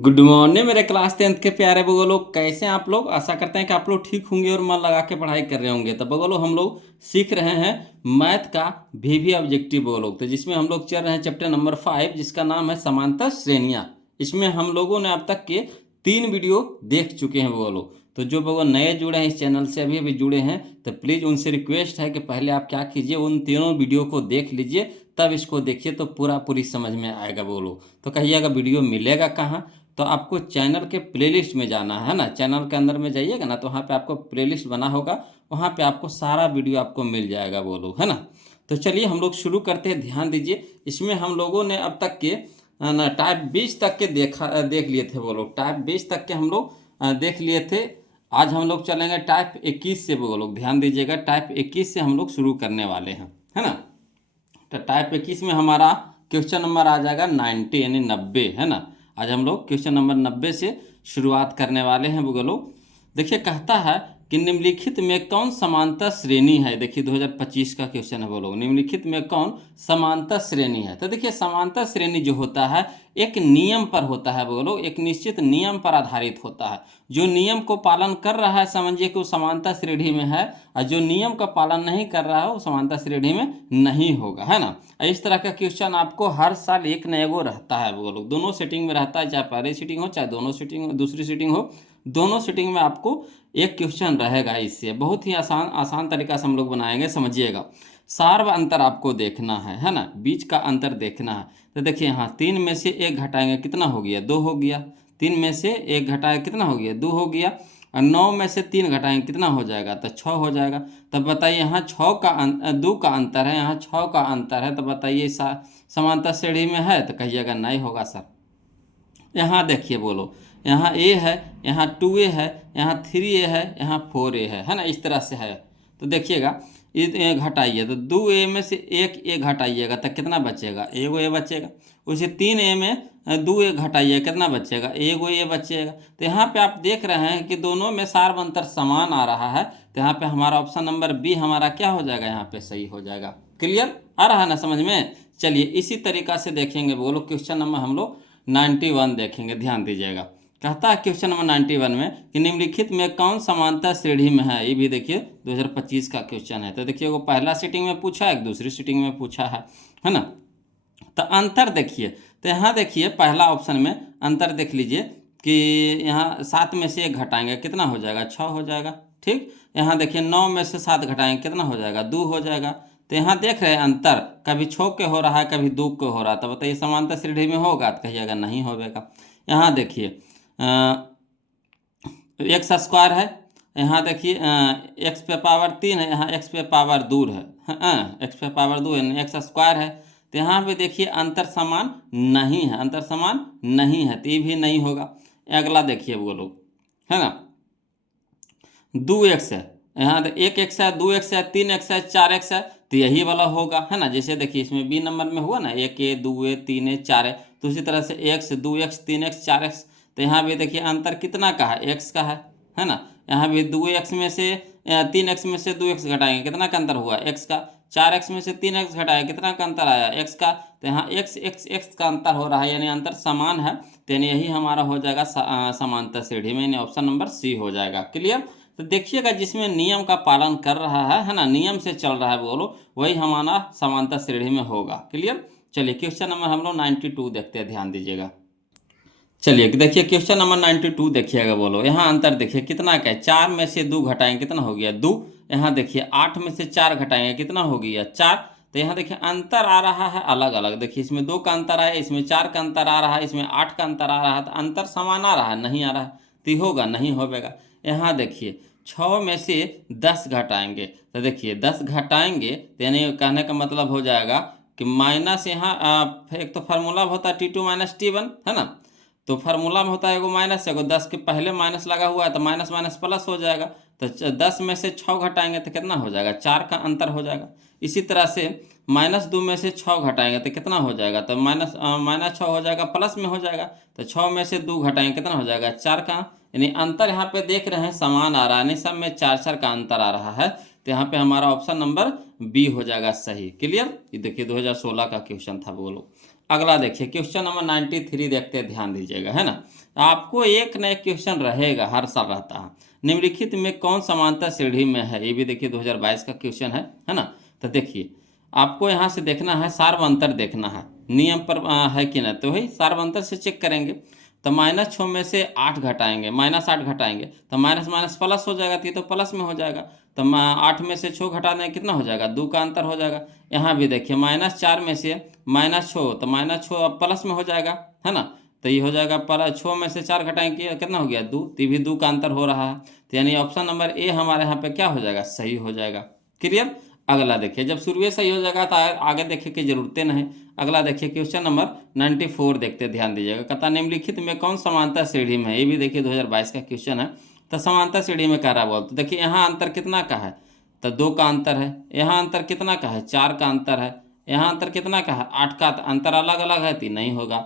Good morning मेरे class 10th के प्यारे बगोलो, कैसे हैं आप लोग। आशा करते हैं कि आप लोग ठीक होंगे और मन लगा के पढ़ाई कर रहे होंगे। तो बगोलो हम लोग सीख रहे हैं मैथ का वीवी ऑब्जेक्टिव बगोलो, तो जिसमें हम लोग चल रहे हैं चैप्टर नंबर 5, जिसका नाम है समांतर श्रेणियाँ। इसमें हम लोगों ने अब तक के 3 वीडियो देख चुके हैं बगोलो। तो जो बगोल नए जुड़े हैं इस चैनल से, अभी जुड़े हैं, तो प्लीज़ उनसे रिक्वेस्ट है कि पहले आप क्या कीजिए, उन तीनों वीडियो को देख लीजिए, तब इसको देखिए तो पूरी समझ में आएगा बोलो। तो कहिएगा वीडियो मिलेगा कहाँ, तो आपको चैनल के प्लेलिस्ट में जाना है ना। चैनल के अंदर में जाइएगा ना, तो वहाँ पे आपको प्लेलिस्ट बना होगा, वहाँ पे आपको सारा वीडियो आपको मिल जाएगा वो लोग, है ना। तो चलिए हम लोग शुरू करते हैं, ध्यान दीजिए। इसमें हम लोगों ने अब तक के ना टाइप 20 तक के देख लिए थे वो लोग। टाइप 20 तक के हम लोग देख लिए थे। आज हम लोग चलेंगे टाइप 21 से वो लोग, ध्यान दीजिएगा। टाइप 21 से हम लोग शुरू करने वाले हैं, है ना। तो टाइप 21 में हमारा क्वेश्चन नंबर आ जाएगा 90 यानी 90, है ना। आज हम लोग क्वेश्चन नंबर 90 से शुरुआत करने वाले हैं बुगलो। देखिए कहता है कि निम्नलिखित में कौन समांतर श्रेणी है। देखिए 2025 का क्वेश्चन है बोलो, निम्नलिखित में कौन समांतर श्रेणी है। तो देखिए समांतर श्रेणी जो होता है एक नियम पर होता है बोलो, एक निश्चित नियम पर आधारित होता है। जो नियम को पालन कर रहा है समझिए कि वो समांतर श्रेणी में है, और जो नियम का पालन नहीं कर रहा है वो समांतर श्रेणी में नहीं होगा, है ना। इस तरह का क्वेश्चन आपको हर साल एक न एगो रहता है बोलो, दोनों सीटिंग में रहता है, चाहे पहली सीटिंग हो चाहे दोनों सीटिंग दूसरी सीटिंग हो, दोनों सीटिंग में आपको एक क्वेश्चन रहेगा। इससे बहुत ही आसान आसान तरीका से हम लोग बनाएंगे, समझिएगा। सार्व अंतर आपको देखना है ना, बीच का अंतर देखना है। तो देखिए यहाँ 3 में से 1 घटाएंगे कितना हो गया, 2 हो गया। 3 में से 1 घटाए कितना हो गया, 2 हो गया। और 9 में से 3 घटाएंगे कितना हो जाएगा, तो 6 हो जाएगा। तब बताइए यहाँ 2 का अंतर है, यहाँ 6 का अंतर है, तो बताइए समांतर श्रेणी में है, तो कहिएगा नहीं होगा सर। यहाँ देखिए बोलो, यहाँ ए है, यहाँ 2a है, यहाँ 3a है, यहाँ 4a है ना। इस तरह से है। तो देखिएगा ये घटाइए, तो 2a में से 1a घटाइएगा तो कितना बचेगा, एगो ए बचेगा। उसे 3a में 2a घटाइए कितना बचेगा, एगो ए बचेगा। तो यहाँ पे आप देख रहे हैं कि दोनों में सार्व अंतर समान आ रहा है, तो यहाँ पे हमारा ऑप्शन नंबर बी हमारा क्या हो जाएगा, यहाँ पे सही हो जाएगा। क्लियर आ रहा है ना समझ में। चलिए इसी तरीका से देखेंगे बोलो क्वेश्चन नंबर हम लोग 91 देखेंगे, ध्यान दीजिएगा। कहता है क्वेश्चन नंबर 91 में कि निम्नलिखित में कौन समांतर श्रेणी में है। ये भी देखिए 2025 का क्वेश्चन है। तो देखिए वो पहला सीटिंग में पूछा है, दूसरी सीटिंग में पूछा है ना। तो अंतर देखिए, तो यहाँ देखिए पहला ऑप्शन में अंतर देख लीजिए कि यहाँ 7 में से 1 घटाएंगे कितना हो जाएगा, 6 हो जाएगा। ठीक, यहाँ देखिए 9 में से 7 घटाएंगे कितना हो जाएगा, 2 हो जाएगा। तो यहाँ देख रहे हैं अंतर कभी 6 के हो रहा है, कभी 2 के हो रहा है। तो बताइए समांतर श्रेणी में होगा, तो कहिएगा नहीं होगा। यहाँ देखिए एक्स स्क्वायर है, यहाँ देखिए एक्स पे पावर 3 है, यहाँ एक्स पे पावर 2 है, एक्स पे पावर 2 है, एक्स स्क्वायर है। तो यहाँ पे देखिए अंतर समान नहीं है, अंतर समान नहीं है, तो ये भी नहीं होगा। अगला देखिए वो लोग, है ना, 2x है, यहाँ एक एक्स है, 2x है, 3x है, 4x है, तो यही वाला होगा, है ना। जैसे देखिए इसमें बी नंबर में हुआ ना 1a 2a 3a 4a, तो उसी तरह से x 2x 3x 4x। तो यहाँ भी देखिए अंतर कितना का है, x का है ना। यहाँ भी 2x में से 3x में से 2x घटाएंगे कितना का अंतर हुआ, x का। 4x में से 3x घटाया कितना का अंतर आया, x का। तो यहाँ x का अंतर हो रहा है, यानी अंतर समान है, तो यानी यही हमारा हो जाएगा समांतर श्रेणी में, यानी ऑप्शन नंबर सी हो जाएगा। क्लियर। तो देखिएगा जिसमें नियम का पालन कर रहा है ना, नियम से चल रहा है बोलो, वही हमारा समांतर श्रेणी में होगा। क्लियर। चलिए क्वेश्चन नंबर हम लोग 92 देखते हैं, ध्यान दीजिएगा। चलिए देखिए क्वेश्चन नंबर 92 देखिएगा बोलो, यहाँ अंतर देखिए कितना का है, 4 में से 2 घटाएंगे कितना हो गया, 2। यहाँ देखिए 8 में से 4 घटाएंगे कितना हो गया, 4। तो यहाँ देखिए अंतर आ रहा है अलग अलग, देखिए इसमें 2 का अंतर आया, इसमें 4 का अंतर आ रहा है, इसमें 8 का अंतर आ रहा है। तो अंतर समान आ रहा है, नहीं आ रहा है, तो होगा नहीं होगा। यहाँ देखिए 6 में से 10 घटाएंगे, तो देखिए 10 घटाएंगे तो यानी कहने का मतलब हो जाएगा कि माइनस, यहाँ एक तो फार्मूला होता है T2 - T1, है ना। तो फार्मूला में होता है एगो माइनस, एगो 10 के पहले माइनस लगा हुआ है, तो माइनस माइनस प्लस हो जाएगा। तो 10 में से 6 घटाएंगे तो कितना हो जाएगा, 4 का अंतर हो जाएगा। इसी तरह से -2 में से 6 घटाएंगे तो कितना हो जाएगा, तो -6 हो जाएगा, प्लस में हो जाएगा। तो 6 में से 2 घटाएंगे कितना हो जाएगा, 4 का। यानी अंतर यहाँ पे देख रहे हैं समान आ रहा है, नहीं सब में 4 का अंतर आ रहा है। तो यहाँ पे हमारा ऑप्शन नंबर बी हो जाएगा सही। क्लियर। ये देखिए 2016 का क्वेश्चन था बोलो। अगला देखिए क्वेश्चन नंबर 93 देखते हैं, ध्यान दीजिएगा, है ना। आपको एक न एक क्वेश्चन रहेगा, हर साल रहता है। निम्नलिखित में कौन समानता श्रेणी में है, ये भी देखिए 2022 का क्वेश्चन है ना। तो देखिए आपको यहाँ से देखना है, सार्वअंतर देखना है, नियम पर है कि ना, तो वही सार्वअंतर से चेक करेंगे। तो -6 में से 8 घटाएंगे, -8 घटाएंगे तो माइनस माइनस प्लस हो जाएगा, तो ये तो प्लस में हो जाएगा। तो 8 में से 6 घटा दें, कितना हो जाएगा, 2 का अंतर हो जाएगा। यहाँ भी देखिए -4 में से -6, तो -6 अब प्लस में हो जाएगा, है ना। तो ये हो जाएगा 6 में से 4 घटाएंगे, कितना हो गया, 2, तो ये भी 2 का अंतर हो रहा है। तो यानी ऑप्शन नंबर ए हमारे यहाँ पे क्या हो जाएगा, सही हो जाएगा। क्लियर। अगला देखिए, जब शुरू सही हो जाएगा तो आगे देखिए की जरूरतें नहीं। अगला देखिए क्वेश्चन नंबर 94 देखते, ध्यान दीजिएगा। कहता निम्नलिखित में कौन समानता श्रेणी में है, ये भी देखिए 2022 का क्वेश्चन है। तो समानता श्रेणी में कह रहा बोल, तो देखिए यहाँ अंतर कितना का है, तो 2 का अंतर है। यहाँ अंतर कितना का है, 4 का अंतर है। यहाँ अंतर कितना का है, 8 का। अंतर अलग अलग है तो नहीं होगा।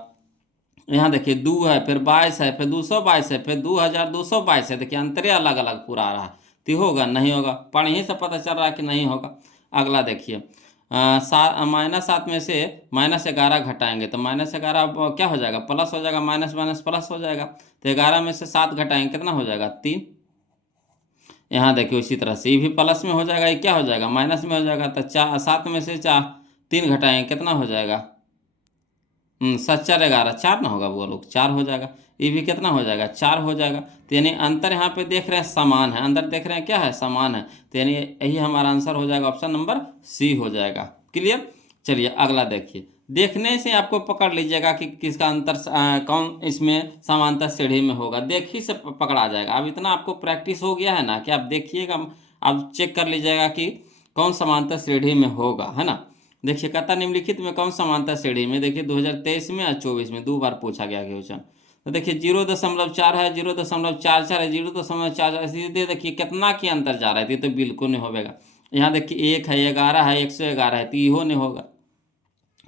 यहाँ देखिए 2 है, फिर 22 है, फिर 222 है, फिर 2222 है। देखिए अंतरे अलग अलग पूरा आ रहा है, तो होगा नहीं होगा, पढ़ ही से पता चल रहा है कि नहीं होगा। अगला देखिए -7 में से -11 घटाएंगे, तो -11 क्या हो जाएगा, प्लस हो जाएगा, माइनस माइनस प्लस हो जाएगा। तो 11 में से 7 घटाएंगे, कितना हो जाएगा, 3। यहाँ देखिए इसी तरह से ये भी प्लस में हो जाएगा, ये क्या हो जाएगा, माइनस में हो जाएगा। तो 7 में से 3 घटाएंगे, कितना हो जाएगा, 7 4 11, 4 ना होगा, वो लोग 4 हो जाएगा। ये भी कितना हो जाएगा, 4 हो जाएगा। तो यानी अंतर यहाँ पे देख रहे हैं समान है, अंदर देख रहे हैं क्या है, समान है। तो यानी यही हमारा आंसर हो जाएगा, ऑप्शन नंबर सी हो जाएगा। क्लियर। चलिए अगला देखिए, देखने से आपको पकड़ लीजिएगा कि किसका अंतर कौन इसमें समानता श्रेणी में होगा, देख ही से पकड़ा जाएगा। अब इतना आपको प्रैक्टिस हो गया है ना कि आप देखिएगा, आप चेक कर लीजिएगा कि कौन समानता श्रेणी में होगा, है ना। देखिए कहता निम्नलिखित में कौन समानता श्रेणी में, देखिए 2023 में और 24 में 2 बार पूछा गया क्वेश्चन। तो देखिए 0.4 है, 0.44 है, 0.44, सीधे देखिए कितना की अंतर जा रहा है, तो बिल्कुल नहीं होगा। यहाँ देखिए 1 है, 11 है, 111 है, तो इहो नहीं होगा।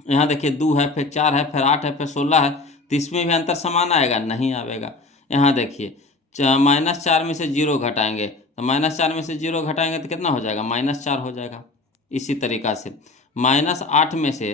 यहाँ देखिए 2 है, फिर 4 है, फिर 8 है, फिर 16 है, तो इसमें भी अंतर समान आएगा, नहीं आएगा। यहाँ देखिए -4 में से 0 घटाएंगे, तो -4 में से 0 घटाएंगे तो कितना हो जाएगा, -4 हो जाएगा। इसी तरीक़ा से -8 में से,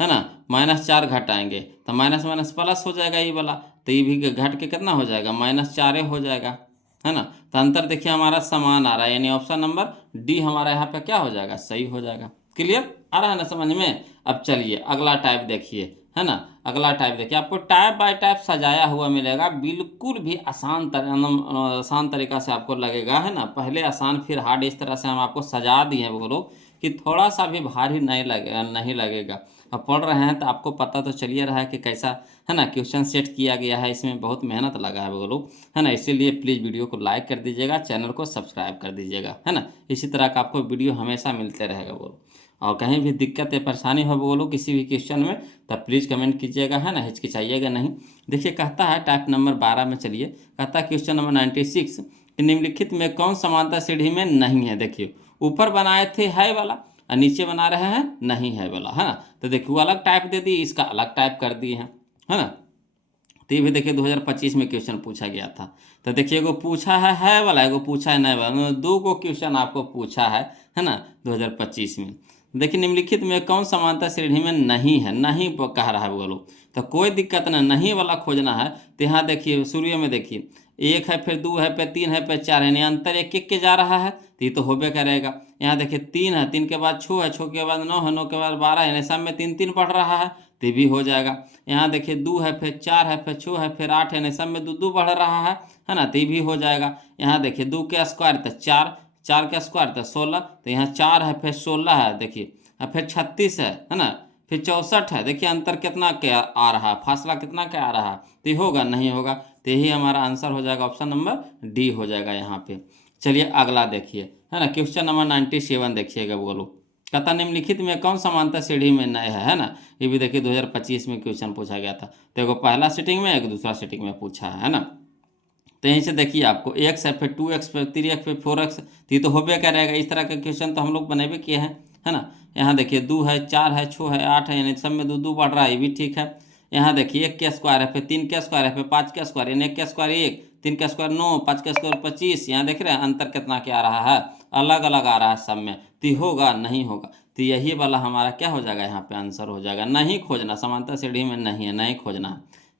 है ना, -4 घटाएंगे तो माइनस माइनस प्लस हो जाएगा ये वाला, तो ये भी घट के कितना हो जाएगा, -4 हो जाएगा, है ना। तो अंतर देखिए हमारा समान आ रहा है, यानी ऑप्शन नंबर डी हमारा यहाँ पे क्या हो जाएगा, सही हो जाएगा। क्लियर आ रहा है ना समझ में। अब चलिए अगला टाइप देखिए, है ना। अगला टाइप देखिए, आपको टाइप बाय टाइप सजाया हुआ मिलेगा, बिल्कुल भी आसान तरीका से आपको लगेगा, है ना। पहले आसान फिर हार्ड, इस तरह से हम आपको सजा दिए हैं बोलो कि थोड़ा सा भी भारी नहीं लगेगा। अब पढ़ रहे हैं तो आपको पता तो चलिए रहा है कि कैसा, है ना, क्वेश्चन सेट किया गया है। इसमें बहुत मेहनत लगा है वो लोग, है ना। इसीलिए प्लीज़ वीडियो को लाइक कर दीजिएगा, चैनल को सब्सक्राइब कर दीजिएगा, है ना। इसी तरह का आपको वीडियो हमेशा मिलते रहेगा वो लोग। और कहीं भी दिक्कत या परेशानी हो वो लोग किसी भी क्वेश्चन में, तब प्लीज़ कमेंट कीजिएगा, है ना, हिचकिचाइएगा नहीं। देखिए कहता है टाइप नंबर 12 में, चलिए कहता है क्वेश्चन नंबर 96, निम्नलिखित में कौन समानता श्रेणी में नहीं है। देखिए ऊपर बनाए थे है वाला और नीचे बना रहे हैं नहीं है वाला, है ना। तो देखिए वो अलग टाइप दे दी, इसका अलग टाइप कर दिए हैं, है ना। तो ये भी देखिए 2025 में क्वेश्चन पूछा गया था। तो देखिए एगो पूछा है वाला, एगो पूछा है नहीं वाला, 2 गो क्वेश्चन आपको पूछा है ना 2025 में। देखिए निम्नलिखित में कौन समानता श्रेणी में नहीं है, नहीं कह रहा है वो लोग, तो कोई दिक्कत नहीं वाला खोजना है। तो यहाँ देखिए शुरू में देखिए 1 है, फिर 2 है, फिर 3 है, फिर 4 है, यानी अंतर एक एक के जा रहा है, तो ये तो होबे करेगा। यहाँ देखिए 3 है, 3 के बाद 6 है, 6 के बाद 9 है, 9 के बाद 12 है, यानी सब में 3 3 बढ़ रहा है, तो भी हो जाएगा। यहाँ देखिए 2 है, फिर 4 है, फिर 6 है, फिर 8 है, यानी सब में 2 2 बढ़ रहा है ना, तो भी हो जाएगा। यहाँ देखिए 2 के स्क्वायर तो 4, 4 के स्क्वायर तो 16, तो यहाँ 4 है, फिर 16 है, देखिए फिर 36 है ना, फिर 64 है। देखिए अंतर कितना क्या आ रहा है, फासला कितना क्या आ रहा है, तो होगा नहीं होगा, तो यही हमारा आंसर हो जाएगा, ऑप्शन नंबर डी हो जाएगा यहाँ पे। चलिए अगला देखिए, है ना, क्वेश्चन नंबर 97 देखिएगा। बोलो कहता निम्नलिखित में कौन समानता श्रेणी में नहीं है ना। ये भी देखिए 2025 में क्वेश्चन पूछा गया था। तो एगो पहला सीटिंग में, एक दूसरा सीटिंग में पूछा है ना। तो यहीं से देखिए आपको x है, फिर 2x, फिर 3x, फिर 4x, तो ये तो होबे करेगा। इस तरह के क्वेश्चन तो हम लोग बनेबे किए हैं, है ना। यहाँ देखिए 2 है, 4 है, 6 है, 8 है, यानी सब में 2 2 बढ़ रहा है, ये भी ठीक है। यहाँ देखिए 1 के स्क्वायर है, फिर 3 के स्क्वायर है, फिर 5 के स्क्वायर, यानी 1 के स्क्वायर 1, 3 का स्क्वायर 9, 5 का स्क्वायर 25। यहाँ देख रहे हैं अंतर कितना क्या आ रहा है, अलग अलग आ रहा है सब में। तो होगा नहीं होगा, तो यही वाला हमारा क्या हो जाएगा, यहाँ पे आंसर हो जाएगा। नहीं खोजना, समांतर श्रेणी में नहीं है, नहीं खोजना है,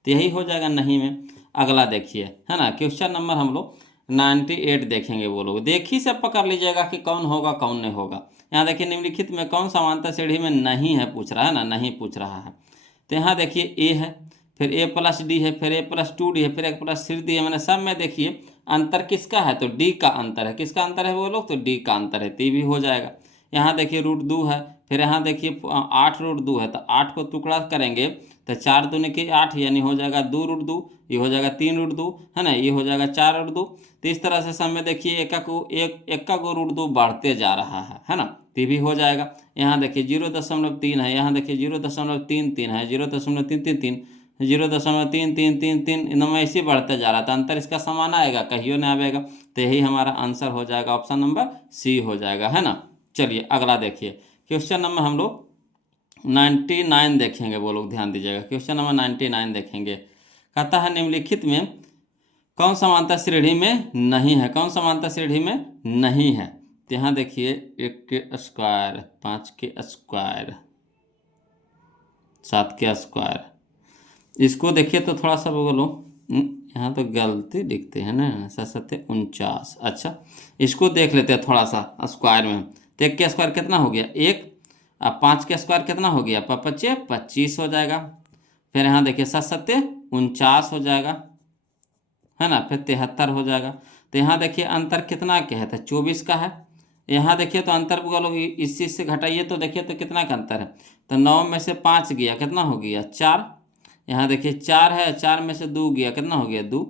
तो यही हो जाएगा नहीं में। अगला देखिए, है ना, क्वेश्चन नंबर हम लोग 98 देखेंगे। वो लोग देखी से पकड़ लीजिएगा कि कौन होगा कौन नहीं होगा। यहाँ देखिए निम्नलिखित में कौन समांतर श्रेणी में नहीं है पूछ रहा है ना, नहीं पूछ रहा है। तो यहाँ देखिए ए है, फिर ए प्लस डी है, फिर ए प्लस 2d है, फिर ए प्लस 3d है। मैंने सब में देखिए अंतर किसका है, तो डी का अंतर है। किसका अंतर है वो लोग, तो डी का अंतर है, तो भी हो जाएगा। यहाँ देखिए √2 है, फिर यहाँ देखिए 8√2 है, तो 8 को टुकड़ा करेंगे तो 4 दूनी के 8 यानी हो जाएगा 2√2, ये हो जाएगा 3√2, है ना, ये हो जाएगा 4√2। तो इस तरह से सब में देखिए एक का को √2 बढ़ते जा रहा है ना, तो भी हो जाएगा। यहाँ देखिए 0.3 है, यहाँ देखिए 0.33 है, 0.333, 0.3333 इनमें ऐसे बढ़ते जा रहा था। अंतर इसका समान आएगा, कहियो नहीं आएगा, तो यही हमारा आंसर हो जाएगा, ऑप्शन नंबर सी हो जाएगा, है ना। चलिए अगला देखिए, क्वेश्चन नंबर हम लोग 99 देखेंगे। वो लोग ध्यान दीजिएगा, क्वेश्चन नंबर 99 देखेंगे। कहता है निम्नलिखित में कौन समांतर श्रेणी में नहीं है, कौन समांतर श्रेणी में नहीं है। तो यहाँ देखिए 1 के स्क्वायर, 5 के स्क्वायर, 7 के स्क्वायर, इसको देखिए तो थोड़ा सा बोलो, यहाँ तो गलती दिखते हैं ना, 7×7 = 49। अच्छा इसको देख लेते हैं थोड़ा सा स्क्वायर में। तो 1 के स्क्वायर कितना हो गया 1, अब 5 के स्क्वायर कितना हो गया 25 हो जाएगा। फिर यहाँ देखिए 7×7 = 49 हो जाएगा, है ना, फिर 73 हो जाएगा। तो यहाँ देखिए अंतर कितना क्या है, तो 24 का है। यहाँ देखिए तो अंतर बोलो इस चीज़ से घटाइए तो देखिए तो कितना का अंतर है, तो 9 में से 5 गया कितना हो गया 4। यहाँ देखिए 4 है, 4 में से 2 गया कितना हो गया 2।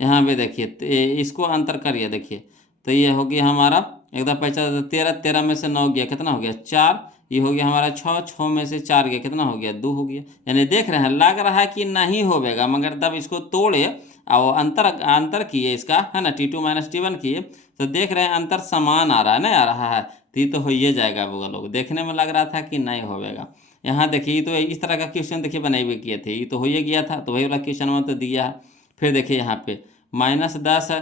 यहाँ पे देखिए तो इसको अंतर करिए, देखिए तो ये हो गया हमारा एकदम 13, 13 में से 9 गया कितना हो गया 4। ये हो गया हमारा 6, 6 में से 4 गया कितना हो गया 2 हो गया। यानी देख रहे हैं लग रहा है कि नहीं होगा, मगर तब इसको तोड़े और अंतर किए इसका, है ना, T2 - T1 किए तो देख रहे हैं अंतर समान आ रहा है, नहीं आ रहा है, तो ये तो हो ही जाएगा। वो लोग देखने में लग रहा था कि नहीं होगा। यहाँ देखिए तो इस तरह का क्वेश्चन देखिए बनाए हुए किए थे, ये तो हो ही गया था, तो वही वाला क्वेश्चन में तो दिया है। फिर देखिए यहाँ पे -10 है,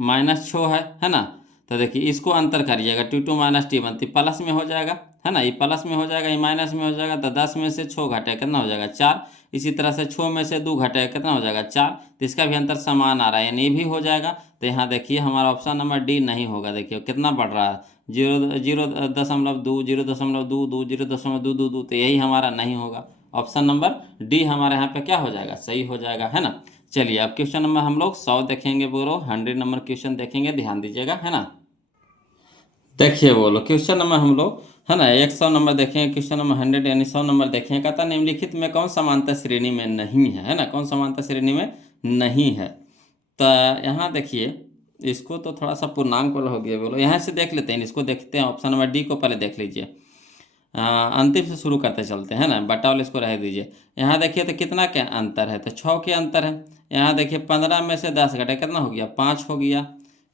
-6 है ना, तो देखिए इसको अंतर करिएगा T2 - T1 तो प्लस में हो जाएगा, है ना, ये प्लस में हो जाएगा, ये माइनस में हो जाएगा। तो 10 में से 6 घटे कितना हो जाएगा 4। इसी तरह से 6 में से 2 घटे कितना हो जाएगा 4। तो इसका भी अंतर समान आ रहा है, यानी ये भी हो जाएगा। तो यहाँ देखिए हमारा ऑप्शन नंबर डी नहीं होगा। देखिए कितना बढ़ रहा है 0.2, 0.22, 0.222, तो यही हमारा नहीं होगा। ऑप्शन नंबर डी हमारे यहाँ पे क्या हो जाएगा, सही हो जाएगा, है ना। चलिए अब क्वेश्चन नंबर हम लोग 100 देखेंगे, बोलो 100 नंबर क्वेश्चन देखेंगे, ध्यान दीजिएगा, है ना। देखिए बोलो क्वेश्चन नंबर हम लोग, है ना, 100 नंबर देखेंगे, क्वेश्चन नंबर 100 यानी 100 नंबर देखेंगे। कहता निम्नलिखित में कौन समांतर श्रेणी में नहीं है ना, कौन समांतर श्रेणी में नहीं है। तो यहाँ देखिए इसको तो थोड़ा सा पूर्णांक वाला हो गया, बोलो यहाँ से देख लेते हैं, इसको देखते हैं। ऑप्शन नंबर डी को पहले देख लीजिए, अंतिम से शुरू करते चलते हैं ना, बटा वाले इसको रह दीजिए। यहाँ देखिए तो कितना क्या अंतर है, तो 6 के अंतर है। यहाँ देखिए 15 में से 10 घटे कितना हो गया 5 हो गया।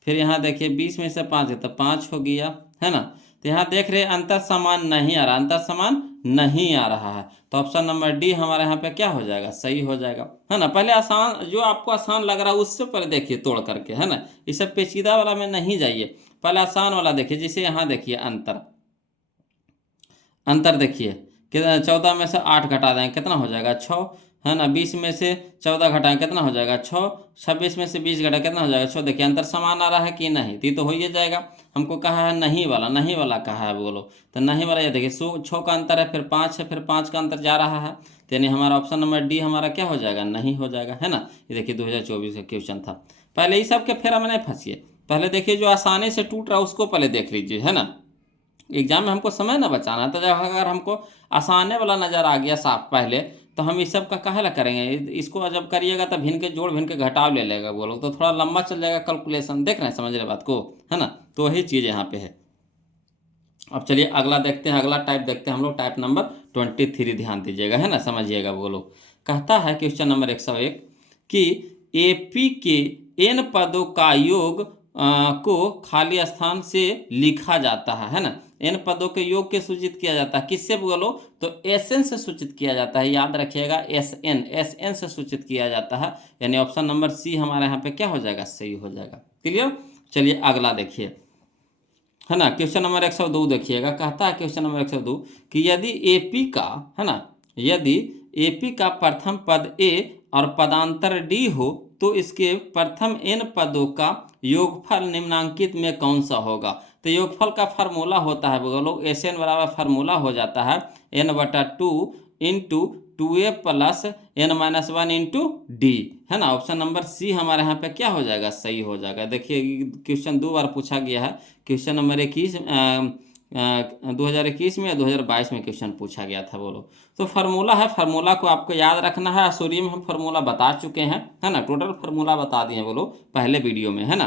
फिर यहाँ देखिए 20 में से 5 है तो 5 हो गया, है ना। तो यहाँ देख रहे हैं अंतर समान नहीं आ रहा, अंतर समान नहीं आ रहा है। तो ऑप्शन नंबर डी हमारे यहाँ पे क्या हो जाएगा, सही हो जाएगा, है ना। पहले आसान, जो आपको आसान लग रहा है उससे पहले देखिए तोड़ करके, है ना, इस सब पेचीदा वाला में नहीं जाइए, पहले आसान वाला देखिए। जैसे यहाँ देखिए अंतर देखिए कितना, 14 में से 8 घटा दें कितना हो जाएगा 6, है ना। 20 में से 14 घटाएं कितना हो जाएगा 6। 26 में से 20 घटा कितना हो जाएगा 6। देखिए अंतर समान आ रहा है कि नहीं, तो हो ही जाएगा। हमको कहा है नहीं वाला कहा है, बोलो तो नहीं वाला। ये देखिए 6 का अंतर है, फिर 5 है, फिर 5 का अंतर जा रहा है, तो यानी हमारा ऑप्शन नंबर डी हमारा क्या हो जाएगा, नहीं हो जाएगा, है ना। ये देखिए 2024 का क्वेश्चन था। पहले ये सब के फेरा में नहीं फंसिए, पहले देखिए जो आसानी से टूट रहा है उसको पहले देख लीजिए, है ना। एग्जाम में हमको समय ना बचाना, तो जब अगर हमको आसाने वाला नज़र आ गया साफ पहले, तो हम इस सब का काहे ला करेंगे। इसको जब करिएगा तब भिन्न के जोड़ भिन्न के घटाव ले लेगा वो लोग, तो थोड़ा लंबा चल जाएगा कैलकुलेशन। देख रहे हैं, समझ रहे बात को, है ना। तो वही चीज़ यहाँ पे है। अब चलिए अगला देखते हैं, अगला टाइप देखते हैं हम लोग, टाइप नंबर 23। ध्यान दीजिएगा, है ना, समझिएगा। वो लोग कहता है क्वेश्चन नंबर 101 कि AP के n पदों का योग को खाली स्थान से लिखा जाता है ना। n पदों के योग के सूचित किया जाता है किससे बोलो, तो Sn से सूचित किया जाता है, याद रखिएगा Sn से सूचित किया जाता है, यानी ऑप्शन नंबर सी हमारा यहाँ पे क्या हो जाएगा, सही हो जाएगा। क्लियर। चलिए अगला देखिए, है ना, क्वेश्चन नंबर 102 देखिएगा। कहता है क्वेश्चन नंबर 102 कि यदि एपी का, है ना, यदि एपी का प्रथम पद ए और पदांतर डी हो तो इसके प्रथम n पदों का योगफल निम्नांकित में कौन सा होगा। तो योगफल का फार्मूला होता है बोलो, एस एन बराबर फार्मूला हो जाता है n/2 into 2a plus n-1 into D, है ना। ऑप्शन नंबर सी हमारे यहाँ पे क्या हो जाएगा, सही हो जाएगा। देखिए क्वेश्चन 2 बार पूछा गया है, क्वेश्चन नंबर 2021 में या 2022 में क्वेश्चन पूछा गया था बोलो। तो फार्मूला है, फार्मूला को आपको याद रखना है। सूर्य में हम फार्मूला बता चुके हैं, है ना, टोटल फार्मूला बता दिए बोलो पहले वीडियो में, है ना।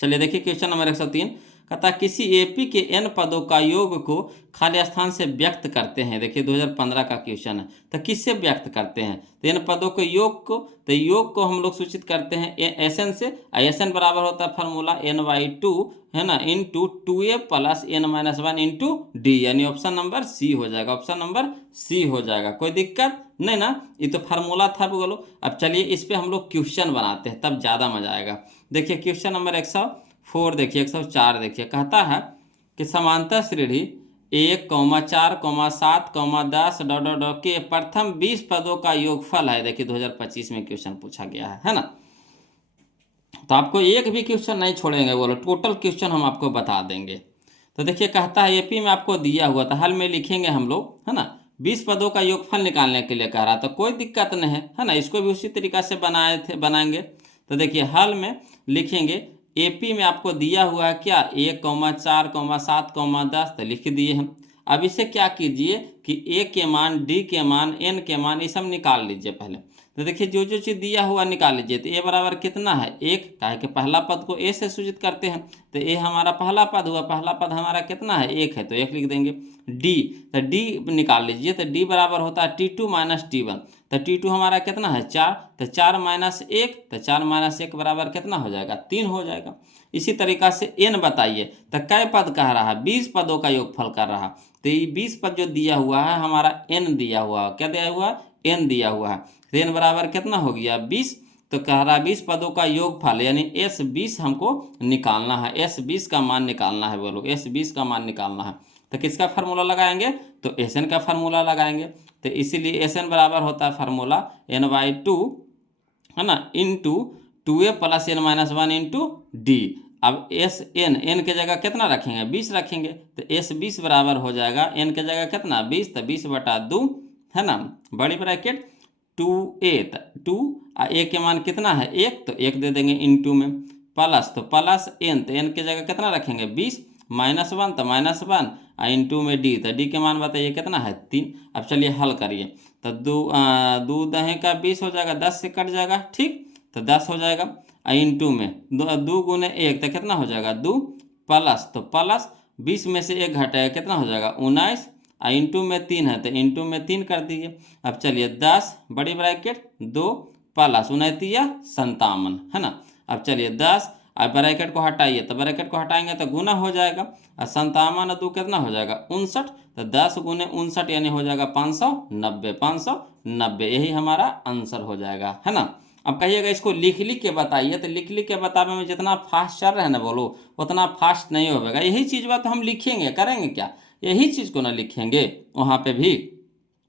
चलिए देखिए क्वेश्चन नंबर 103 कहता है किसी एपी के n पदों का योग को खाली स्थान से व्यक्त करते हैं। देखिए 2015 का क्वेश्चन है, तो किससे व्यक्त करते हैं, तो n पदों के योग को, तो योग को हम लोग सूचित करते हैं Sn से। Sn बराबर होता है फार्मूला n/2, है ना, into 2a plus n-1 into D, यानी ऑप्शन नंबर सी हो जाएगा, ऑप्शन नंबर सी हो जाएगा। कोई दिक्कत नहीं ना, ये तो फार्मूला था बोलो। अब चलिए इस पर हम लोग क्वेश्चन बनाते हैं, तब ज़्यादा मजा आएगा। देखिए क्वेश्चन नंबर 104 देखिए, 104 देखिए। कहता है कि समांतर श्रेणी 1, 4, 7, 10 के प्रथम 20 पदों का योगफल है। देखिए 2025 में क्वेश्चन पूछा गया है ना। तो आपको एक भी क्वेश्चन नहीं छोड़ेंगे बोलो, टोटल क्वेश्चन हम आपको बता देंगे। तो देखिए कहता है एपी में आपको दिया हुआ था, हल में लिखेंगे हम लोग, है ना। 20 पदों का योगफल निकालने के लिए कह रहा था, कोई दिक्कत नहीं है ना, इसको भी उसी तरीका से बनाएंगे। तो देखिए हल में लिखेंगे, एपी में आपको दिया हुआ है क्या, 1, 4, 7, 10, तो लिख दिए हम। अब इसे क्या कीजिए कि ए के मान, डी के मान, एन के मान, ये सब निकाल लीजिए पहले। तो देखिए जो जो चीज़ दिया हुआ निकाल लीजिए। तो ए बराबर कितना है, 1, काहे कि पहला पद को ए से सूचित करते हैं, तो ए हमारा पहला पद हुआ, पहला पद हमारा कितना है, 1 है, तो 1 लिख देंगे। डी, तो डी निकाल लीजिए, तो डी बराबर होता है T2 माइनस T1, तो T2 हमारा कितना है 4, तो 4 माइनस 1, तो 4 माइनस 1 बराबर कितना हो जाएगा, 3 हो जाएगा। इसी तरीका से n बताइए, तो कै पद कह रहा है, 20 पदों का योगफल कर रहा, तो ये 20 पद जो दिया हुआ है हमारा n दिया हुआ, क्या दिया हुआ, n दिया हुआ है, तो n बराबर कितना हो गया 20। तो कह रहा है 20 पदों का योगफल, यानी S20 हमको निकालना है, S20 का मान निकालना है बोलो, S20 का मान निकालना है। तो किसका फार्मूला लगाएंगे, तो Sn का फार्मूला लगाएंगे। तो इसीलिए Sn बराबर होता है फार्मूला n/2, है ना, into 2a plus n-1 into D. अब n के जगह कितना रखेंगे, 20 रखेंगे, तो S20 बराबर हो जाएगा n के जगह कितना 20, तो 20/2, है ना, बड़ी ब्रैकेट 2a, 2 a के मान कितना है 1, तो 1 दे देंगे इंटू में, प्लस, तो प्लस n, तो n के जगह कितना रखेंगे 20, -1 तो -1, इंटू में डी, तो डी के मान बताइए कितना है 3। अब चलिए हल करिए, तो 2 दहें का 20 हो जाएगा, 10 से कट जाएगा, ठीक, तो 10 हो जाएगा, इंटू में 2 गुने 1, तो कितना हो जाएगा 2, प्लस, तो प्लस 20 में से 1 घटाएगा कितना हो जाएगा 19, इंटू में 3 है, तो इंटू में 3 कर दीजिए। अब चलिए 10 बड़ी ब्रैकेट 2 प्लस 29 57, है ना। अब चलिए 10, अब ब्रैकेट को हटाइए, तो ब्रैकेट को हटाएंगे तो गुना हो जाएगा, और 57 और 2 कितना हो जाएगा 59, तो 10 गुने 59 यानी हो जाएगा 590, 590, यही हमारा आंसर हो जाएगा, है ना। अब कहिएगा इसको लिख के बताइए, तो लिख के बताने में जितना फास्ट चल रहा है ना बोलो, उतना फास्ट नहीं होगा। यही चीज़ बात हम लिखेंगे, करेंगे क्या, यही चीज़ को ना लिखेंगे वहाँ पे भी,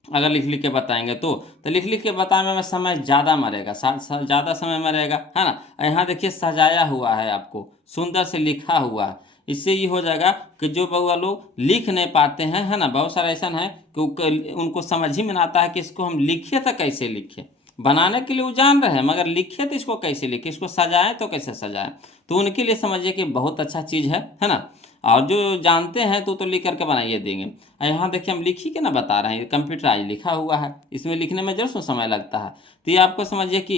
अगर लिख के बताएंगे तो लिख के बताने में समय ज़्यादा मरेगा, ज़्यादा समय मरेगा, है ना। यहाँ देखिए सजाया हुआ है, आपको सुंदर से लिखा हुआ है, इससे ये हो जाएगा कि जो बउआ लोग लिख नहीं पाते हैं, है ना, बहुत सारा ऐसा है कि उनको समझ ही में आता है कि इसको हम लिखे तो कैसे लिखें, बनाने के लिए वो जान रहे हैं, मगर लिखे तो इसको कैसे लिखे, इसको सजाएं तो कैसे सजाएं, तो उनके लिए समझिए कि बहुत अच्छा चीज़ है ना। और जो जानते हैं तो लिख करके बनाइए देंगे। यहाँ देखिए हम लिख ही के ना बता रहे हैं, ये कंप्यूटराइज लिखा हुआ है, इसमें लिखने में जरूर समय लगता है, तो ये आपको समझिए कि,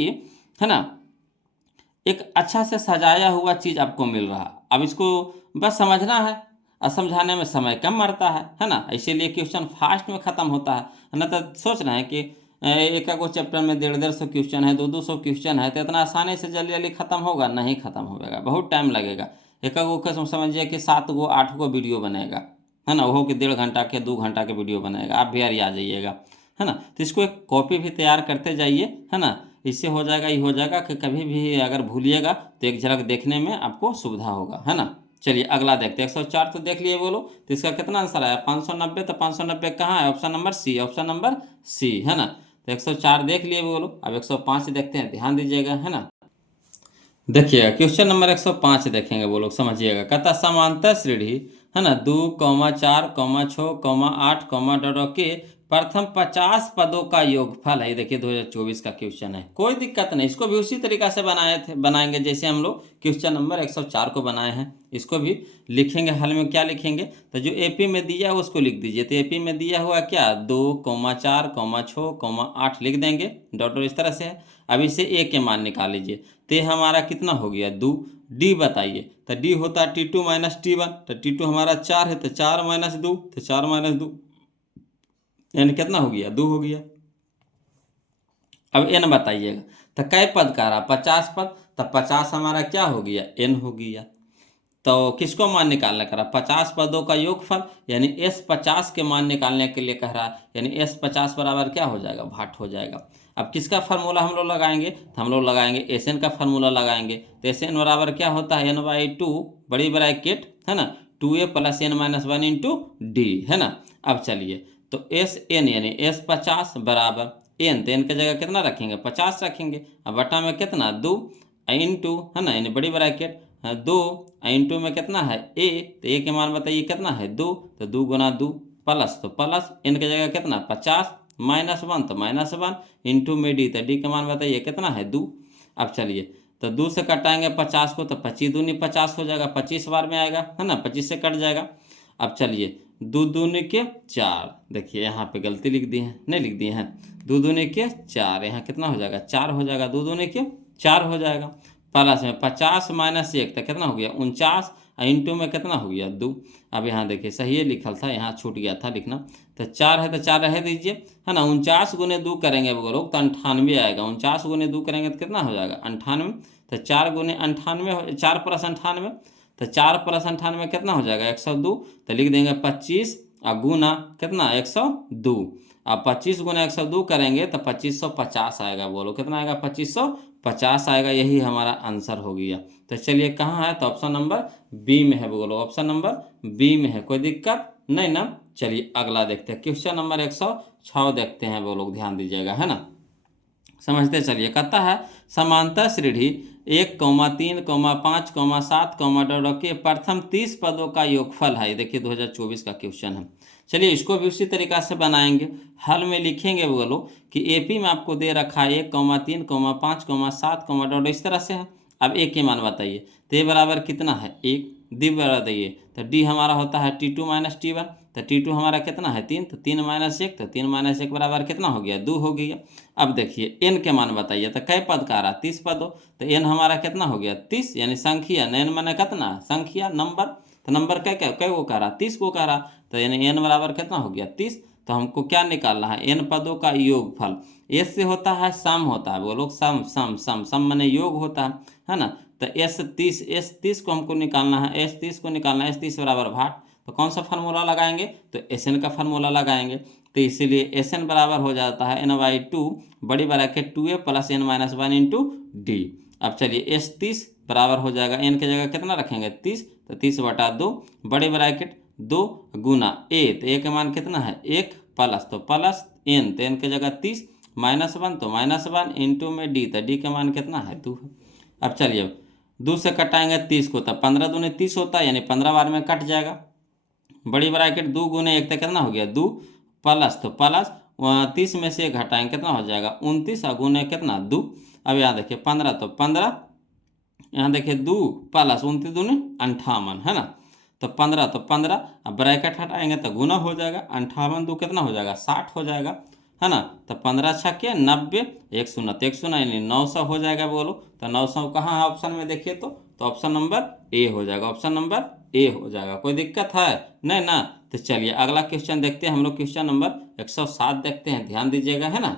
है ना, एक अच्छा से सजाया हुआ चीज़ आपको मिल रहा। अब इसको बस समझना है, और समझाने में समय कम मरता है ना, इसीलिए क्वेश्चन फास्ट में ख़त्म होता है ना। तो सोच रहे हैं कि एक एक चैप्टर में 150-150 क्वेश्चन है, 200-200 क्वेश्चन है, तो इतना आसानी से जल्दी जल्दी खत्म होगा? नहीं खत्म होगा, बहुत टाइम लगेगा। एक एक समझिए कि 7 गो 8 गो वीडियो बनेगा, है ना, वो कि 1.5 घंटा के 2 घंटा के वीडियो बनेगा, आप भी यार आ जाइएगा, है ना। तो इसको एक कॉपी भी तैयार करते जाइए, है ना। इससे हो जाएगा, ये हो जाएगा कि कभी भी अगर भूलिएगा तो एक झलक देखने में आपको सुविधा होगा, है ना। चलिए अगला देखते हैं। 104 तो देख लिए बोलो, तो इसका कितना आंसर आया? 590। तो 590 कहाँ है? Option number C, option number C, है ना। तो 104 देख लिए बोलो। अब 105 देखते हैं, ध्यान दीजिएगा, है ना। देखिएगा क्वेश्चन नंबर 105 देखेंगे वो लोग, समझिएगा। कहता समांतर श्रेणी, है ना, 2, 4, 6, 8, डॉट के प्रथम 50 पदों का योगफल है। देखिए 2024 का क्वेश्चन है, कोई दिक्कत नहीं। इसको भी उसी तरीका से बनाएंगे जैसे हम लोग क्वेश्चन नंबर 104 को बनाए हैं। इसको भी लिखेंगे, हल में क्या लिखेंगे? तो जो एपी में दिया है उसको लिख दीजिए। तो एपी में दिया हुआ क्या? 2, 4, 6, 8 लिख देंगे, डॉट इस तरह से है। अब इसे ए के मान निकाल लीजिए। तो हमारा कितना हो गया? 2। डी बताइए। तो डी होता है T2 माइनस T1। तो T2 हमारा 4 है, तो 4 माइनस 2, तो 4 माइनस 2 यानी कितना हो गया? 2 हो गया। अब एन बताइएगा। तो कै पद का रहा? 50 पद। तो 50 हमारा क्या हो गया? एन हो गया। तो किसको मान निकालने कह रहा? 50 पदों का योगफल, यानी S50 के मान निकालने के लिए कह रहा है। यानी S50 बराबर क्या हो जाएगा? भाट हो जाएगा। अब किसका फार्मूला हम लोग लगाएंगे? तो हम लोग लगाएंगे SN का फार्मूला लगाएंगे। तो SN बराबर क्या होता है? N/2 बड़ी ब्रैकेट, है ना, 2A plus N minus 1 into D, है ना। अब चलिए, तो SN यानी S50 बराबर एन, तो एन की जगह कितना रखेंगे? 50 रखेंगे। अब बटा में कितना? 2 इंटू, है ना, यानी बड़ी ब्रैकेट 2 इंटू में कितना है? ए, तो ए के मान बताइए कितना है? 2। तो 2 गुना 2 प्लस, तो प्लस एन की जगह कितना? 50 माइनस 1, तो माइनस 1 इंटू में डी, तो डी के मान बताइए कितना है? 2। अब चलिए, तो 2 से कटाएंगे 50 को, तो 25 दूनी 50 हो जाएगा, 25 बार में आएगा, है ना, 25 से कट जाएगा। अब चलिए, 2 दूनी के 4, देखिए यहाँ पे गलती लिख दी है, नहीं लिख दिए हैं। 2 दूनी के 4, यहाँ कितना हो जाएगा? 4 हो जाएगा। 2 दूनी के 4 हो जाएगा। प्लस में 50 माइनस 1, तो कितना हो गया? 49, इंटू में कितना हो गया? 2। अब यहाँ देखिए सही लिखल था, यहाँ छूट गया था लिखना। तो 4 है तो 4 रह दीजिए, है ना। 49 गुने 2 करेंगे वो लोग तो 98 आएगा। 49 गुने 2 करेंगे तो कितना हो जाएगा? 98। तो 4 गुने 98, 4 प्लस 98, तो 4 प्लस 98 कितना हो जाएगा? 102। तो लिख देंगे 25 और गुना कितना? 102। अब 25 गुना 102 करेंगे तो 2550 आएगा। बोलो कितना आएगा? 2550 आएगा। यही हमारा आंसर हो गया। तो चलिए कहाँ है? तो ऑप्शन नंबर बी में है। बोलो ऑप्शन नंबर बी में है, कोई दिक्कत नहीं ना। चलिए अगला देखते हैं, क्वेश्चन नंबर 106 देखते हैं। वो लोग ध्यान दीजिएगा, है ना, समझते चलिए। कहता है समांतर श्रेणी 1, 3, 5, 7, डॉट के प्रथम 30 पदों का योगफल है। देखिए 2024 का क्वेश्चन है। चलिए इसको भी उसी तरीका से बनाएंगे, हल में लिखेंगे वो लोग कि एपी में आपको दे रखा है 1, 3, 5, 7, डॉट इस तरह से है। अब ए के मान बताइए। तो ए बराबर कितना है? 1। डी बराबर बताइए। तो डी हमारा होता है T2 माइनस T1। तो T2 हमारा कितना है? 3। तो 3 माइनस 1, तो 3 माइनस 1 बराबर कितना हो गया? 2 हो गया। अब देखिए एन के मान बताइए। तो कै पद का रहा? 30 पद हो। तो एन हमारा कितना हो गया? 30, यानी संख्या। एन माने कितना? संख्या, नंबर। तो नंबर कै को कह रहा? 30 को कह रहा। तो यानी एन बराबर कितना हो गया? 30। तो हमको क्या निकालना है? एन पदों का योगफल। एस से होता है सम होता है, वो लोग सम सम सम सम माने योग होता है ना। तो S30 को हमको निकालना है। S30 को निकालना है। S30 बराबर भाट। तो कौन सा फार्मूला लगाएंगे? तो SN का फार्मूला लगाएंगे। तो इसीलिए SN बराबर हो जाता है N/2 बड़ी bracket 2A plus N minus 1 into D. अब चलिए S30 बराबर हो जाएगा, N की जगह कितना रखेंगे? 30। तो 30/2 बड़ी ब्रैकेट 2 गुना A, तो A का मान कितना है? 1 प्लस, तो प्लस N, तो N की जगह 30 माइनस 1, तो माइनस 1 इंटू में डी, तो डी का मान कितना है? 2 है। अब चलिए 2 से कटाएंगे 30 को, तो 15 दूनी 30 होता है, यानी 15 बार में कट जाएगा। बड़ी ब्रैकेट 2 गुने 1, तो कितना हो गया? 2 प्लस, तो प्लस 30 में से 1 घटाएंगे कितना हो जाएगा? 29 और गुने कितना? 2। अब यहाँ देखिए 15, तो 15, यहाँ देखिए 2 प्लस 29 दूनी 58, है ना। तो 15, तो 15, अब ब्रैकेट हटाएंगे तो गुना हो जाएगा। 58 2 कितना हो जाएगा? 60 हो जाएगा, है ना। तो 15 छक्के 90, 1 शून्य, तो 1 शून्य यानी 900 हो जाएगा। बोलो तो 900 कहाँ है ऑप्शन में? देखिए तो ऑप्शन नंबर ए हो जाएगा। ऑप्शन नंबर ए हो जाएगा, कोई दिक्कत है नहीं ना। तो चलिए अगला क्वेश्चन देखते हैं हम लोग। क्वेश्चन नंबर 107 देखते हैं, ध्यान दीजिएगा, है ना।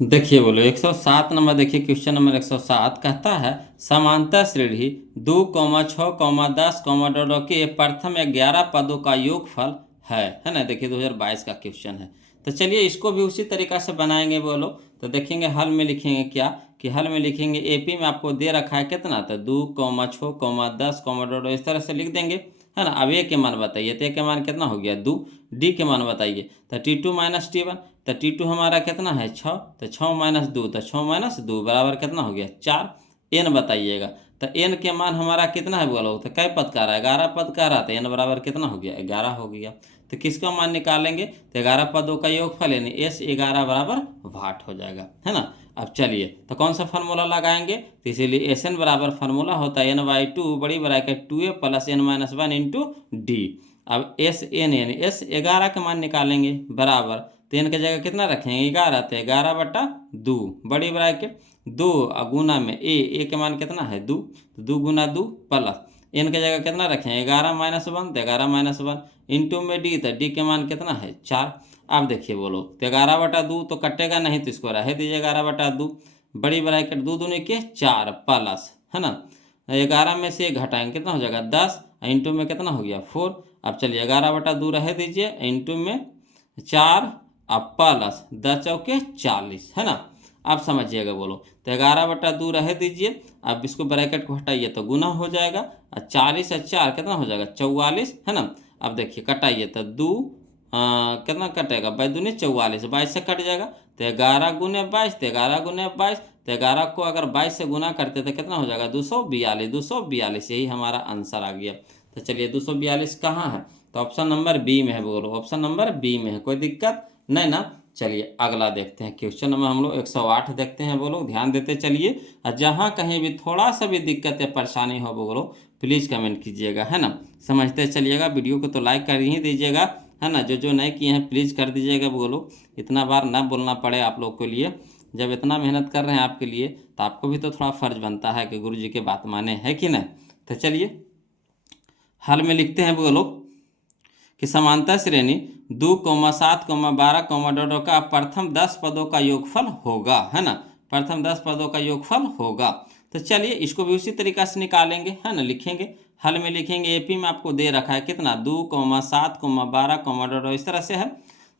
देखिए बोलो 107 नंबर, देखिए क्वेश्चन नंबर 107 कहता है समांतर श्रेणी 2, 6, 10, डॉट के प्रथम 11 पदों का योगफल है ना। देखिए 2022 का क्वेश्चन है। तो चलिए इसको भी उसी तरीका से बनाएंगे बोलो। तो देखेंगे हल में लिखेंगे क्या कि हल में लिखेंगे एपी में आपको दे रखा है कितना, तो 2, 6, 10, डॉट इस तरह से लिख देंगे, है ना। अब ए के मान बताइए, तो ए के मान कितना हो गया 2। डी के मान बताइए, तो T2 माइनस T1, तो T2 हमारा कितना है 6, तो 6 माइनस 2, तो 6 माइनस 2 बराबर कितना हो गया 4। एन बताइएगा, तो एन के मान हमारा कितना है बोलो, तो कै पद का रहा है 11 पद का रहा, तो एन बराबर कितना हो गया 11 हो गया। तो किसका मान निकालेंगे, तो 11 पदों का योगफल यानी S11 बराबर वाट हो जाएगा, है ना। अब चलिए तो कौन सा फार्मूला लगाएंगे, तो इसीलिए एस एन बराबर फार्मूला होता है n/2 बड़ी bracket 2a plus n-1 into D. अब एस एन यानी S11 का मान निकालेंगे बराबर, तो एन की जगह कितना रखेंगे 11, तो 11/2 बड़ी ब्रैकेट 2 गुना में ए के मान कितना है 2, तो 2 गुना 2 प्लस एन की जगह कितना रखेंगे 11-1, तो 11-1 इंटू में डी, तो डी के मान कितना है 4। अब देखिए बोलो, तो 11/2 तो कटेगा नहीं, तो इसको रह दीजिए 11/2 बड़ी ब्रैकेट 2 दूनी के 4 प्लस, है ना। 11 में से घटाएंगे कितना हो जाएगा 10, इंटू में कितना हो गया 4। अब चलिए 11/2 रह दीजिए, इंटू में 4 अब प्लस 10 चौके 40, है ना। अब समझिएगा बोलो, तो 11/2 रह दीजिए, अब इसको ब्रैकेट को हटाइए तो गुना हो जाएगा, और 40 और 4 कितना हो जाएगा 44, है ना। अब देखिए कटाइए तो 2 कितना कटेगा 22 दूनी 44, 22 से कट जाएगा, तो 11 गुने 22, तो 11 गुने 22, तो 11 को अगर 22 से गुना करते तो कितना हो जाएगा 242, 242 यही हमारा आंसर आ गया। तो चलिए 242 कहाँ है, तो ऑप्शन नंबर बी में है बोलो, ऑप्शन नंबर बी में है, कोई दिक्कत नहीं ना। चलिए अगला देखते हैं क्वेश्चन नंबर हम लोग 108 देखते हैं बोलो, ध्यान देते चलिए, और जहाँ कहीं भी थोड़ा सा भी दिक्कत या परेशानी हो बोलो प्लीज़ कमेंट कीजिएगा, है ना। समझते चलिएगा, वीडियो को तो लाइक कर ही दीजिएगा, है ना। जो नहीं किए हैं प्लीज़ कर दीजिएगा बोलो, इतना बार ना बोलना पड़े आप लोग के लिए, जब इतना मेहनत कर रहे हैं आपके लिए तो आपको भी तो थोड़ा फ़र्ज बनता है कि गुरु जी की बात माने, है कि नहीं। तो चलिए हल में लिखते हैं बोलो कि समांतर श्रेणी 2, 7, 12, डॉट का प्रथम 10 पदों का योगफल होगा, है ना। प्रथम 10 पदों का योगफल होगा। तो चलिए इसको भी उसी तरीका से निकालेंगे, है ना। लिखेंगे हल में लिखेंगे एपी में आपको दे रखा है कितना 2, 7, 12, डॉट इस तरह से है।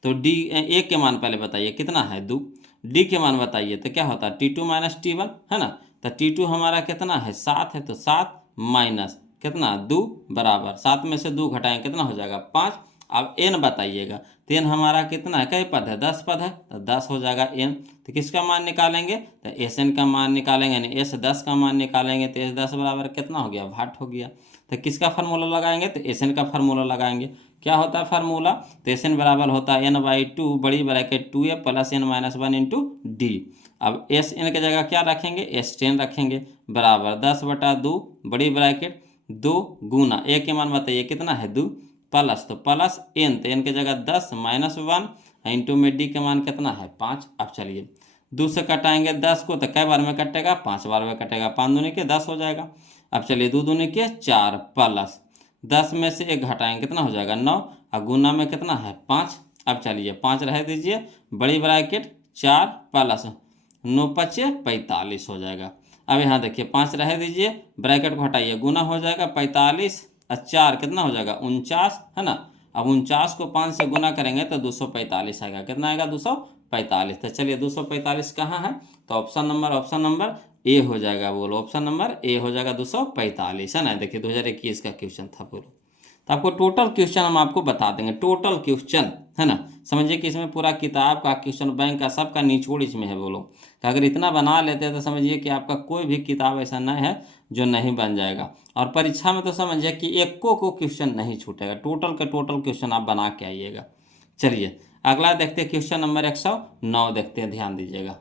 तो डी ए के मान पहले बताइए कितना है 2, डी के मान बताइए, तो क्या होता है T2 माइनस T1, है ना। तो T2 हमारा कितना है 7 है, तो 7 माइनस कितना 2 बराबर 7 में से 2 घटाएं कितना हो जाएगा 5। अब एन बताइएगा, तो एन हमारा कितना है, कई पद है 10 पद है, तो 10 हो जाएगा एन। तो किसका मान निकालेंगे, तो एस एन का मान निकालेंगे, यानी एस 10 का मान निकालेंगे, तो एस 10 बराबर कितना हो गया वाट हो गया। तो किसका फार्मूला लगाएंगे, तो एस एन का फार्मूला लगाएंगे। क्या होता है फार्मूला, तो एस एन बराबर होता है n/2 बड़ी bracket 2a plus n-1 into D. अब एस एन की जगह क्या रखेंगे S10 रखेंगे बराबर 10/2 बड़ी ब्रैकेट 2 गुना ए के मान बताइए कितना है 2 प्लस, तो प्लस एन, तो एन की जगह 10 -1 इंटू में डी के मान कितना है 5। अब चलिए 2 से कटाएंगे 10 को, तो कै बार में कटेगा 5 बार में कटेगा, 5 दूनी के 10 हो जाएगा। अब चलिए 2 दूनी के 4 प्लस 10 में से 1 घटाएंगे कितना हो जाएगा 9, और गुना में कितना है 5। अब चलिए 5 रह दीजिए बड़ी ब्रैकेट 4 प्लस 9 5 45 हो जाएगा। अब यहाँ देखिए 5 रह दीजिए ब्रैकेट को हटाइए, गुना हो जाएगा 45 और 4 कितना हो जाएगा 49, है ना। अब 49 को 5 से गुना करेंगे तो 245 आएगा, कितना आएगा 245। तो चलिए 245 कहाँ है, तो ऑप्शन नंबर ए हो जाएगा बोलो, ऑप्शन नंबर ए हो जाएगा 245, है ना। देखिए 2021 का क्वेश्चन था बोलो। तो आपको टोटल क्वेश्चन हम आपको बता देंगे, टोटल क्वेश्चन, है ना। समझिए कि इसमें पूरा किताब का क्वेश्चन बैंक का सबका निचोड़ इसमें है बोलो। कि अगर इतना बना लेते हैं तो समझिए कि आपका कोई भी किताब ऐसा नहीं है जो नहीं बन जाएगा, और परीक्षा में तो समझिए कि एक को क्वेश्चन नहीं छूटेगा, टोटल का टोटल क्वेश्चन आप बना के आइएगा। चलिए अगला देखते हैं क्वेश्चन नंबर 109 देखते हैं, ध्यान दीजिएगा।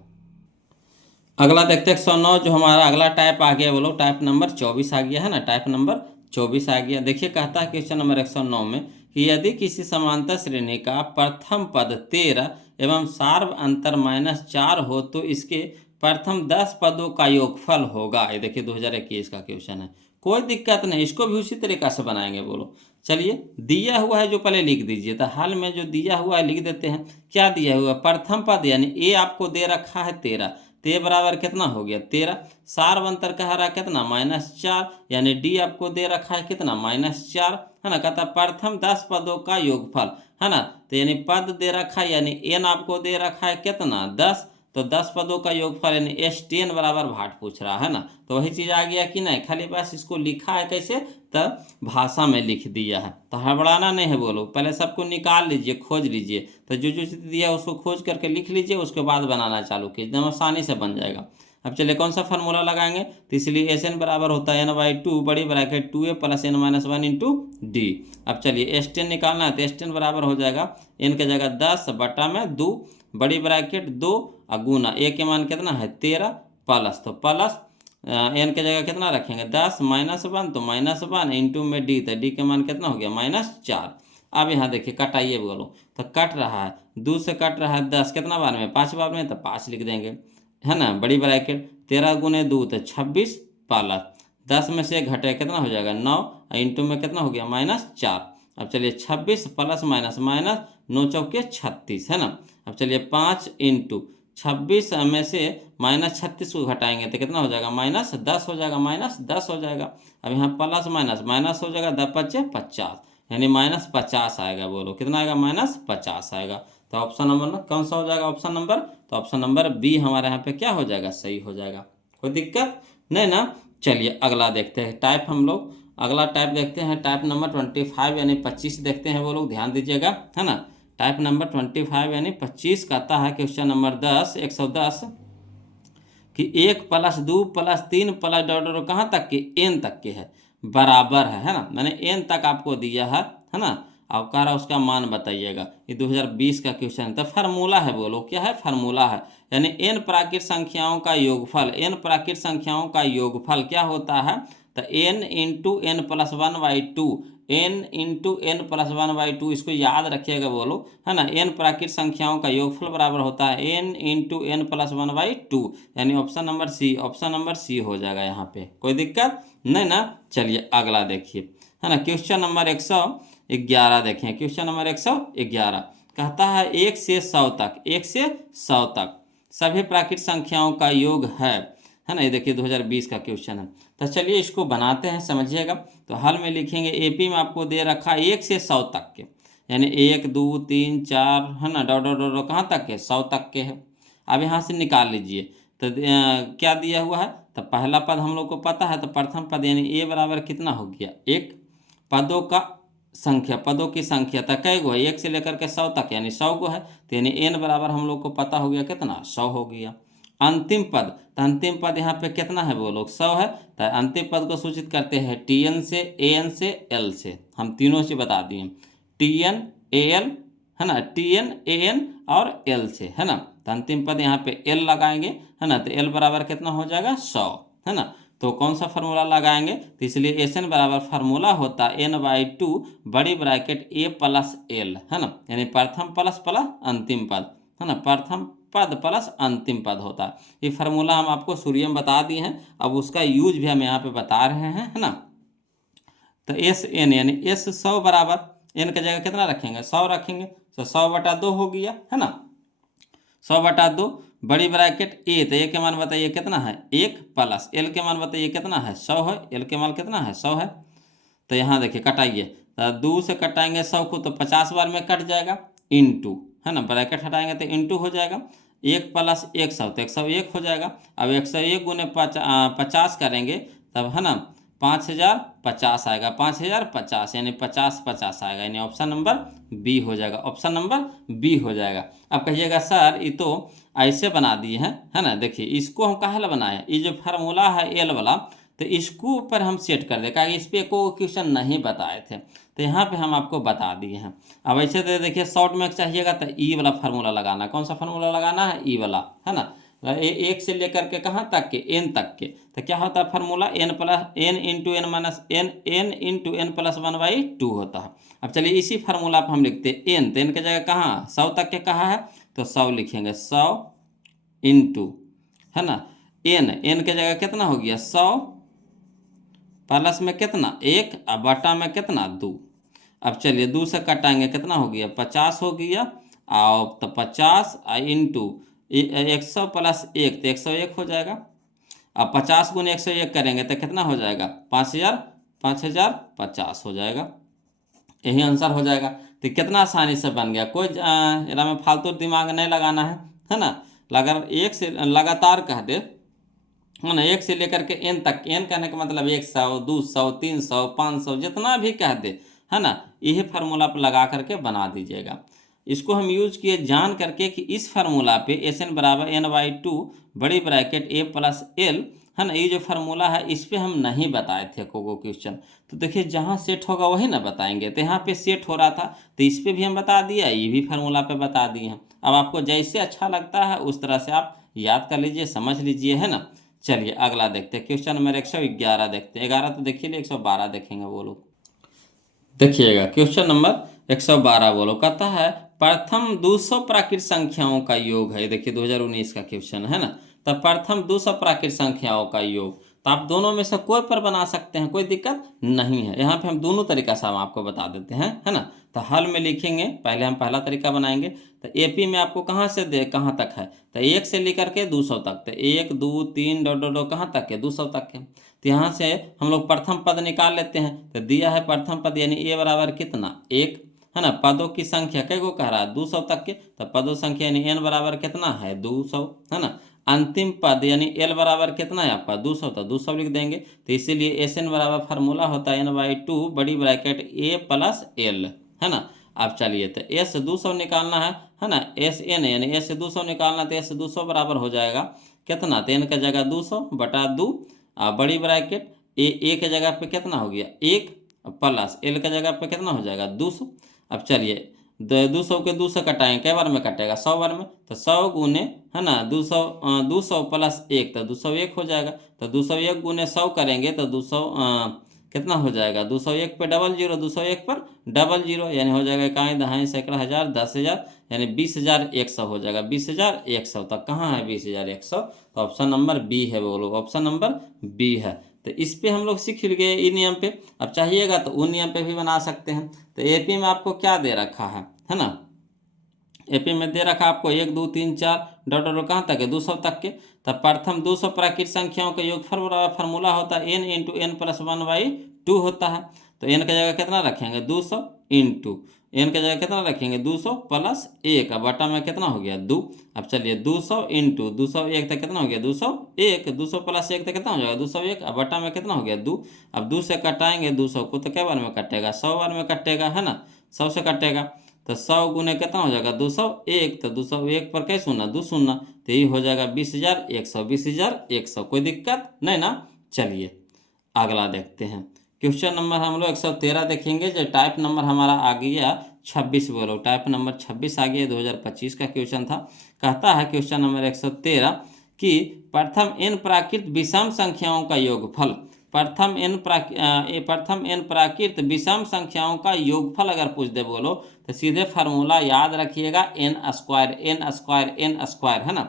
अगला देखते हैं 109, जो हमारा अगला टाइप आ गया बोलो, टाइप नंबर 24 आ गया, है ना। टाइप नंबर 24 आ गया। देखिए कहता है क्वेश्चन नंबर 109 में कि यदि किसी समांतर श्रेणी का प्रथम पद 13 एवं सार्व अंतर -4 हो तो इसके प्रथम 10 पदों का योगफल होगा। ये देखिए 2021 का क्वेश्चन है, कोई दिक्कत नहीं, इसको भी उसी तरीका से बनाएंगे। बोलो चलिए, दिया हुआ है जो पहले लिख दीजिए, तो हाल में जो दिया हुआ है लिख देते हैं। क्या दिया हुआ है? प्रथम पद यानी ए आपको दे रखा है 13, तो ए बराबर कितना हो गया 13। सारवंतर कह रहा है कितना -4, यानी डी आपको दे रखा है कितना -4, है ना। कहता प्रथम 10 पदों का योगफल, है ना। तो यानी पद दे रखा है, यानी एन आपको दे रखा है कितना 10, तो 10 पदों का योगफल यानी S10 बराबर भाट पूछ रहा है ना। तो वही चीज़ आ गया कि नहीं, खाली बस इसको लिखा है कैसे, तो भाषा में लिख दिया है। तो हड़बड़ाना नहीं है। बोलो पहले सबको निकाल लीजिए, खोज लीजिए, तो जो जो चीज़ दिया है उसको खोज करके लिख लीजिए, उसके बाद बनाना चालू कीजिए, एकदम आसानी से बन जाएगा। अब चलिए कौन सा फार्मूला लगाएंगे, तो इसलिए SN बराबर होता है n/2 बड़ी bracket 2a + n-1 into D. अब चलिए S10 निकालना है, तो S10 बराबर हो जाएगा n की जगह 10 बटा में 2 बड़ी ब्रैकेट 2 और गुना a के मान कितना है 13 प्लस, तो प्लस n की जगह कितना रखेंगे 10 -1 तो -1 इंटू में d, तो d के मान कितना हो गया -4। अब यहाँ देखिए कटाइए। बोलो तो कट रहा है 2 से कट रहा है 10 कितना बार में 5 बार में, तो 5 लिख देंगे, है ना। बड़ी ब्रैकेट 13 गुने 2 तो 26 प्लस 10 में से घटे कितना हो जाएगा 9 इंटू में कितना हो गया -4। अब चलिए 26 प्लस माइनस माइनस 9 चौके 36, है ना। अब चलिए 5 इंटू 26 में से -36 को घटाएंगे तो कितना हो जाएगा -10 हो जाएगा, -10 हो जाएगा। अब यहाँ प्लस माइनस माइनस हो जाएगा, 10 × 5 = 50, यानी -50 आएगा। बोलो कितना आएगा -50 आएगा। तो ऑप्शन नंबर में कौन सा हो जाएगा ऑप्शन नंबर, तो ऑप्शन नंबर बी हमारे यहाँ पे क्या हो जाएगा, सही हो जाएगा। कोई दिक्कत नहीं ना। चलिए अगला देखते हैं टाइप, हम लोग अगला टाइप देखते हैं, टाइप नंबर 25 यानी 25 देखते हैं। वो लोग ध्यान दीजिएगा, है ना। टाइप नंबर 25 यानी 25 कहता है क्वेश्चन नंबर 110 कि 1 + 2 + 3 + डॉट कहाँ तक के n तक के है, बराबर है ना। मैंने n तक आपको दिया है ना। अब कह रहा उसका मान बताइएगा। ये 2020 का क्वेश्चन है। तो फार्मूला है, बोलो क्या है, फार्मूला है, यानी n प्राकृत संख्याओं का योगफल, n प्राकृत संख्याओं का योगफल क्या होता है, तो n into n + 1/2, n into n + 1/2, इसको याद रखिएगा। बोलो है ना, n प्राकृत संख्याओं का योगफल बराबर होता है n इंटू n + 1/2, यानी option number C, option number C हो जाएगा यहाँ पे। कोई दिक्कत नहीं ना। चलिए अगला देखिए, है ना। क्वेश्चन नंबर 111 देखें। क्वेश्चन नंबर 111 कहता है 1 से 100 तक, 1 से 100 तक सभी प्राकृत संख्याओं का योग है ना। ये देखिए 2020 का क्वेश्चन है। तो चलिए इसको बनाते हैं, समझिएगा। तो हल में लिखेंगे, एपी में आपको दे रखा है 1 से 100 तक के, यानी 1 2 3 4, है ना, डॉट डॉट डॉट कहाँ तक के 100 तक के है। अब यहाँ से निकाल लीजिए। तो क्या दिया हुआ है, तो पहला पद हम लोग को पता है, तो प्रथम पद यानी ए बराबर कितना हो गया 1, पदों का संख्या, पदों की संख्या तक कै गो है 1 से लेकर के 100 तक, यानी 100 गो है। तो यानी n बराबर हम लोग को पता हो गया कितना 100 हो गया। अंतिम पद, तो अंतिम पद यहाँ पे कितना है, वो लोग 100 है। तो अंतिम पद को सूचित करते हैं tn से, an से, l से। हम तीनों से बता दिए, tn al, है ना, tn an और l से, है ना। तो अंतिम पद यहाँ पे l लगाएंगे, है ना। तो l बराबर कितना हो जाएगा 100, है ना। तो कौन सा फार्मूला लगाएंगे, तो इसलिए SN बराबर फार्मूला होता है n/2 बड़ी ब्रैकेट a + l, है ना, यानी प्रथम प्लस प्लस अंतिम पद, है ना, प्रथम पद प्लस अंतिम पद होता है। ये फार्मूला हम आपको शुरू में बता दिए हैं, अब उसका यूज भी हम यहाँ पे बता रहे हैं, है ना। तो SN यानी S 100 बराबर n की जगह कितना रखेंगे 100 रखेंगे, तो 100/2 हो गया, है ना। 100/2 बड़ी ब्रैकेट ए, तो ए के मान बताइए कितना है 1 प्लस एल के मान बताइए कितना है 100 है, एल के मान कितना है 100 है। तो यहाँ देखिए कटाइए, तो 2 से कटाएंगे 100 को तो 50 बार में कट जाएगा, इंटू, है ना, ब्रैकेट हटाएंगे तो इंटू हो जाएगा, 1 + 100 तो 101 हो जाएगा। अब 101 गुने 50 करेंगे तब, है ना, 5050 आएगा, 5050 यानी 50 आएगा, यानी ऑप्शन नंबर बी हो जाएगा, ऑप्शन नंबर बी हो जाएगा। अब कहिएगा सर ये तो ऐसे बना दिए हैं, है ना। देखिए इसको हम काहे ला बनाए, ये जो फार्मूला है एल वाला, तो इसको ऊपर हम सेट कर दे, क्योंकि इस पर कोई क्वेश्चन नहीं बताए थे, तो यहाँ पे हम आपको बता दिए हैं। अब ऐसे तो देखिए शॉर्ट में चाहिएगा तो ई वाला फार्मूला लगाना, कौन सा फार्मूला लगाना है, ई वाला, है ना। 1 से लेकर के कहाँ तक के n तक के, तो क्या होता है formula n into n minus n into n + 1/2 होता है। अब चलिए इसी फार्मूला पर हम लिखते हैं n, तो n की जगह कहाँ 100 तक के कहाँ है, तो 100 लिखेंगे, 100 इंटू है ना। एन के जगह कितना हो गया 100 प्लस में कितना 1 और बटा में कितना 2। अब चलिए 2 से कटाएंगे कितना हो गया 50 हो गया। और तो 50 इंटू 100 प्लस 1 तो 101 हो जाएगा। अब 50 गुने 101 करेंगे तो कितना हो जाएगा 5000 5050 हो जाएगा। यही आंसर हो जाएगा। तो कितना आसानी से बन गया, कोई इरा में फालतू दिमाग नहीं लगाना है ना। अगर एक से लगातार कह दे है ना, एक से लेकर के एन तक, एन कहने का मतलब 100 200 300 500 जितना भी कह दे है ना, यही फार्मूला पर लगा करके बना दीजिएगा। इसको हम यूज किए जान करके कि इस फार्मूला पे एस एन बराबर n/2 बड़ी ब्रैकेट ए प्लस एल है ना, ये जो फार्मूला है इस पे हम नहीं बताए थे को क्वेश्चन। तो देखिए जहाँ सेट होगा वही ना बताएंगे, तो यहाँ पे सेट हो रहा था तो इस पे भी हम बता दिया, ये भी फार्मूला पे बता दिए हैं। अब आपको जैसे अच्छा लगता है उस तरह से आप याद कर लीजिए, समझ लीजिए, है ना। चलिए अगला देखते हैं, क्वेश्चन नंबर 111 देखते हैं। 11 तो देखिए 112 देखेंगे वो लोग। देखिएगा क्वेश्चन नंबर 112 बोलो, कहता है प्रथम 200 प्राकृत संख्याओं का योग है। देखिए 2019 का क्वेश्चन है ना। तो प्रथम 200 प्राकृत संख्याओं का योग, तो आप दोनों में से कोई पर बना सकते हैं, कोई दिक्कत नहीं है। यहाँ पे हम दोनों तरीका से हम आपको बता देते हैं, है ना। तो हल में लिखेंगे, पहले हम पहला तरीका बनाएंगे। तो एपी में आपको कहाँ से दे कहाँ तक है, तो 1 से लेकर के 200 तक। तो 1 2 3 डॉट डॉट कहाँ तक है 200 तक है। तो यहाँ से हम लोग प्रथम पद निकाल लेते हैं। तो दिया है प्रथम पद यानी ए बराबर कितना 1, है ना। पदों की संख्या कई को कह रहा है 200 तक के, तो पदों संख्या यानी एन बराबर कितना है 200, है ना। अंतिम पद यानी एल बराबर कितना है आपका 200, तो 200 लिख देंगे। तो इसीलिए एस एन बराबर फार्मूला होता है n/2 बड़ी ब्रैकेट ए प्लस एल, है ना। अब चलिए तो एस 200 निकालना है ना। एस एन यानी एस 200 निकालना, तो एस 200 बराबर हो जाएगा कितना, तो एन का जगह 200 बटा 2 बड़ी ब्रैकेट ए के जगह पे कितना हो गया 1 प्लस एल के जगह पे कितना हो जाएगा 200। अब चलिए 200 के 200 कटाएं, कै बार में कटेगा 100 बार में। तो 100 गुने है ना 200 प्लस 1 तो 201 हो जाएगा। तो 201 गुने 100 करेंगे तो 200 कितना हो जाएगा 201 पे डबल जीरो, 201 पर डबल जीरो यानी हो जाएगा इकाई दहाई सैकड़ा हज़ार 10,000 यानी 20,100 हो जाएगा। 20,100 तक कहाँ है 20,100, तो ऑप्शन नंबर बी है वो लोग, ऑप्शन नंबर बी है। तो इस पे हम लोग सीख गए ई नियम पे। अब चाहिएगा तो उन नियम पे भी बना सकते हैं। तो एपी में आपको क्या दे रखा है ना। एपी में दे रखा आपको 1 2 3 4 डॉट डॉट कहाँ तक है 200 तक के। तब प्रथम 200 प्राकृत संख्याओं का योगफल फार्मूला होता है n इंटू एन प्लस 1/2 होता है। तो n का जगह कितना रखेंगे 200 इंटू एन का जगह कितना रखेंगे 200 प्लस 1 बटा में कितना हो गया 2। अब चलिए 200 इंटू 201 तक कितना हो गया 201, 200 प्लस 1 तक कितना हो जाएगा 201 अब बटा में कितना हो गया 2। अब 2 से कटाएंगे 200 को तो कै बार में कटेगा 100 बार में कटेगा, है ना। 100 से कटेगा तो 100 गुने कितना हो जाएगा 201, तो 201 पर कैसे होना 2 शून्य, तो ये हो जाएगा 20,100, 20,100, कोई दिक्कत नहीं ना। चलिए अगला देखते हैं, क्वेश्चन नंबर हम लोग 113 देखेंगे। जो टाइप नंबर हमारा आ गया 26 बोलो, टाइप नंबर 26 आ गया, 2025 का क्वेश्चन था। कहता है क्वेश्चन नंबर 113 कि प्रथम n प्राकृत विषम संख्याओं का योगफल, प्रथम n प्राकृत विषम संख्याओं का योगफल अगर पूछ दे बोलो तो सीधे फार्मूला याद रखिएगा n square n square n square, है ना।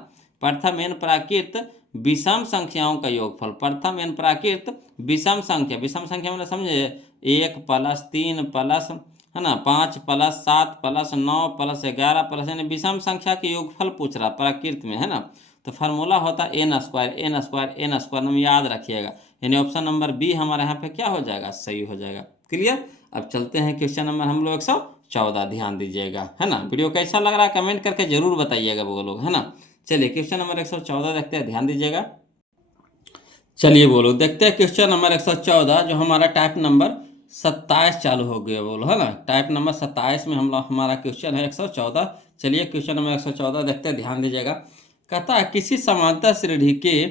प्रथम n प्राकृत विषम संख्याओं का योगफल, प्रथम n प्राकृत विषम संख्या, विषम संख्या मतलब समझे 1 प्लस 3 प्लस है ना 5 प्लस 7 प्लस 9 प्लस 11 प्लस, यानी विषम संख्या के योगफल पूछ रहा प्राकृत में, है ना। तो फार्मूला होता है n square n square n square, हम याद रखिएगा। यानी ऑप्शन नंबर बी हमारे यहाँ पे क्या हो जाएगा सही हो जाएगा। क्लियर। अब चलते हैं क्वेश्चन नंबर हम लोग 114, ध्यान दीजिएगा, है ना। वीडियो कैसा लग रहा है कमेंट करके जरूर बताइएगा वो लोग, है ना। चलिए क्वेश्चन नंबर 114 देखते हैं, ध्यान दीजिएगा। चलिए बोलो देखते हैं क्वेश्चन नंबर 114 जो हमारा टाइप नंबर 27 चालू हो गया बोलो, है ना। टाइप नंबर 27 में हम लोग हमारा क्वेश्चन है 114। चलिए क्वेश्चन नंबर 114 देखते हैं, ध्यान दीजिएगा। कहता है किसी समांतर श्रेणी के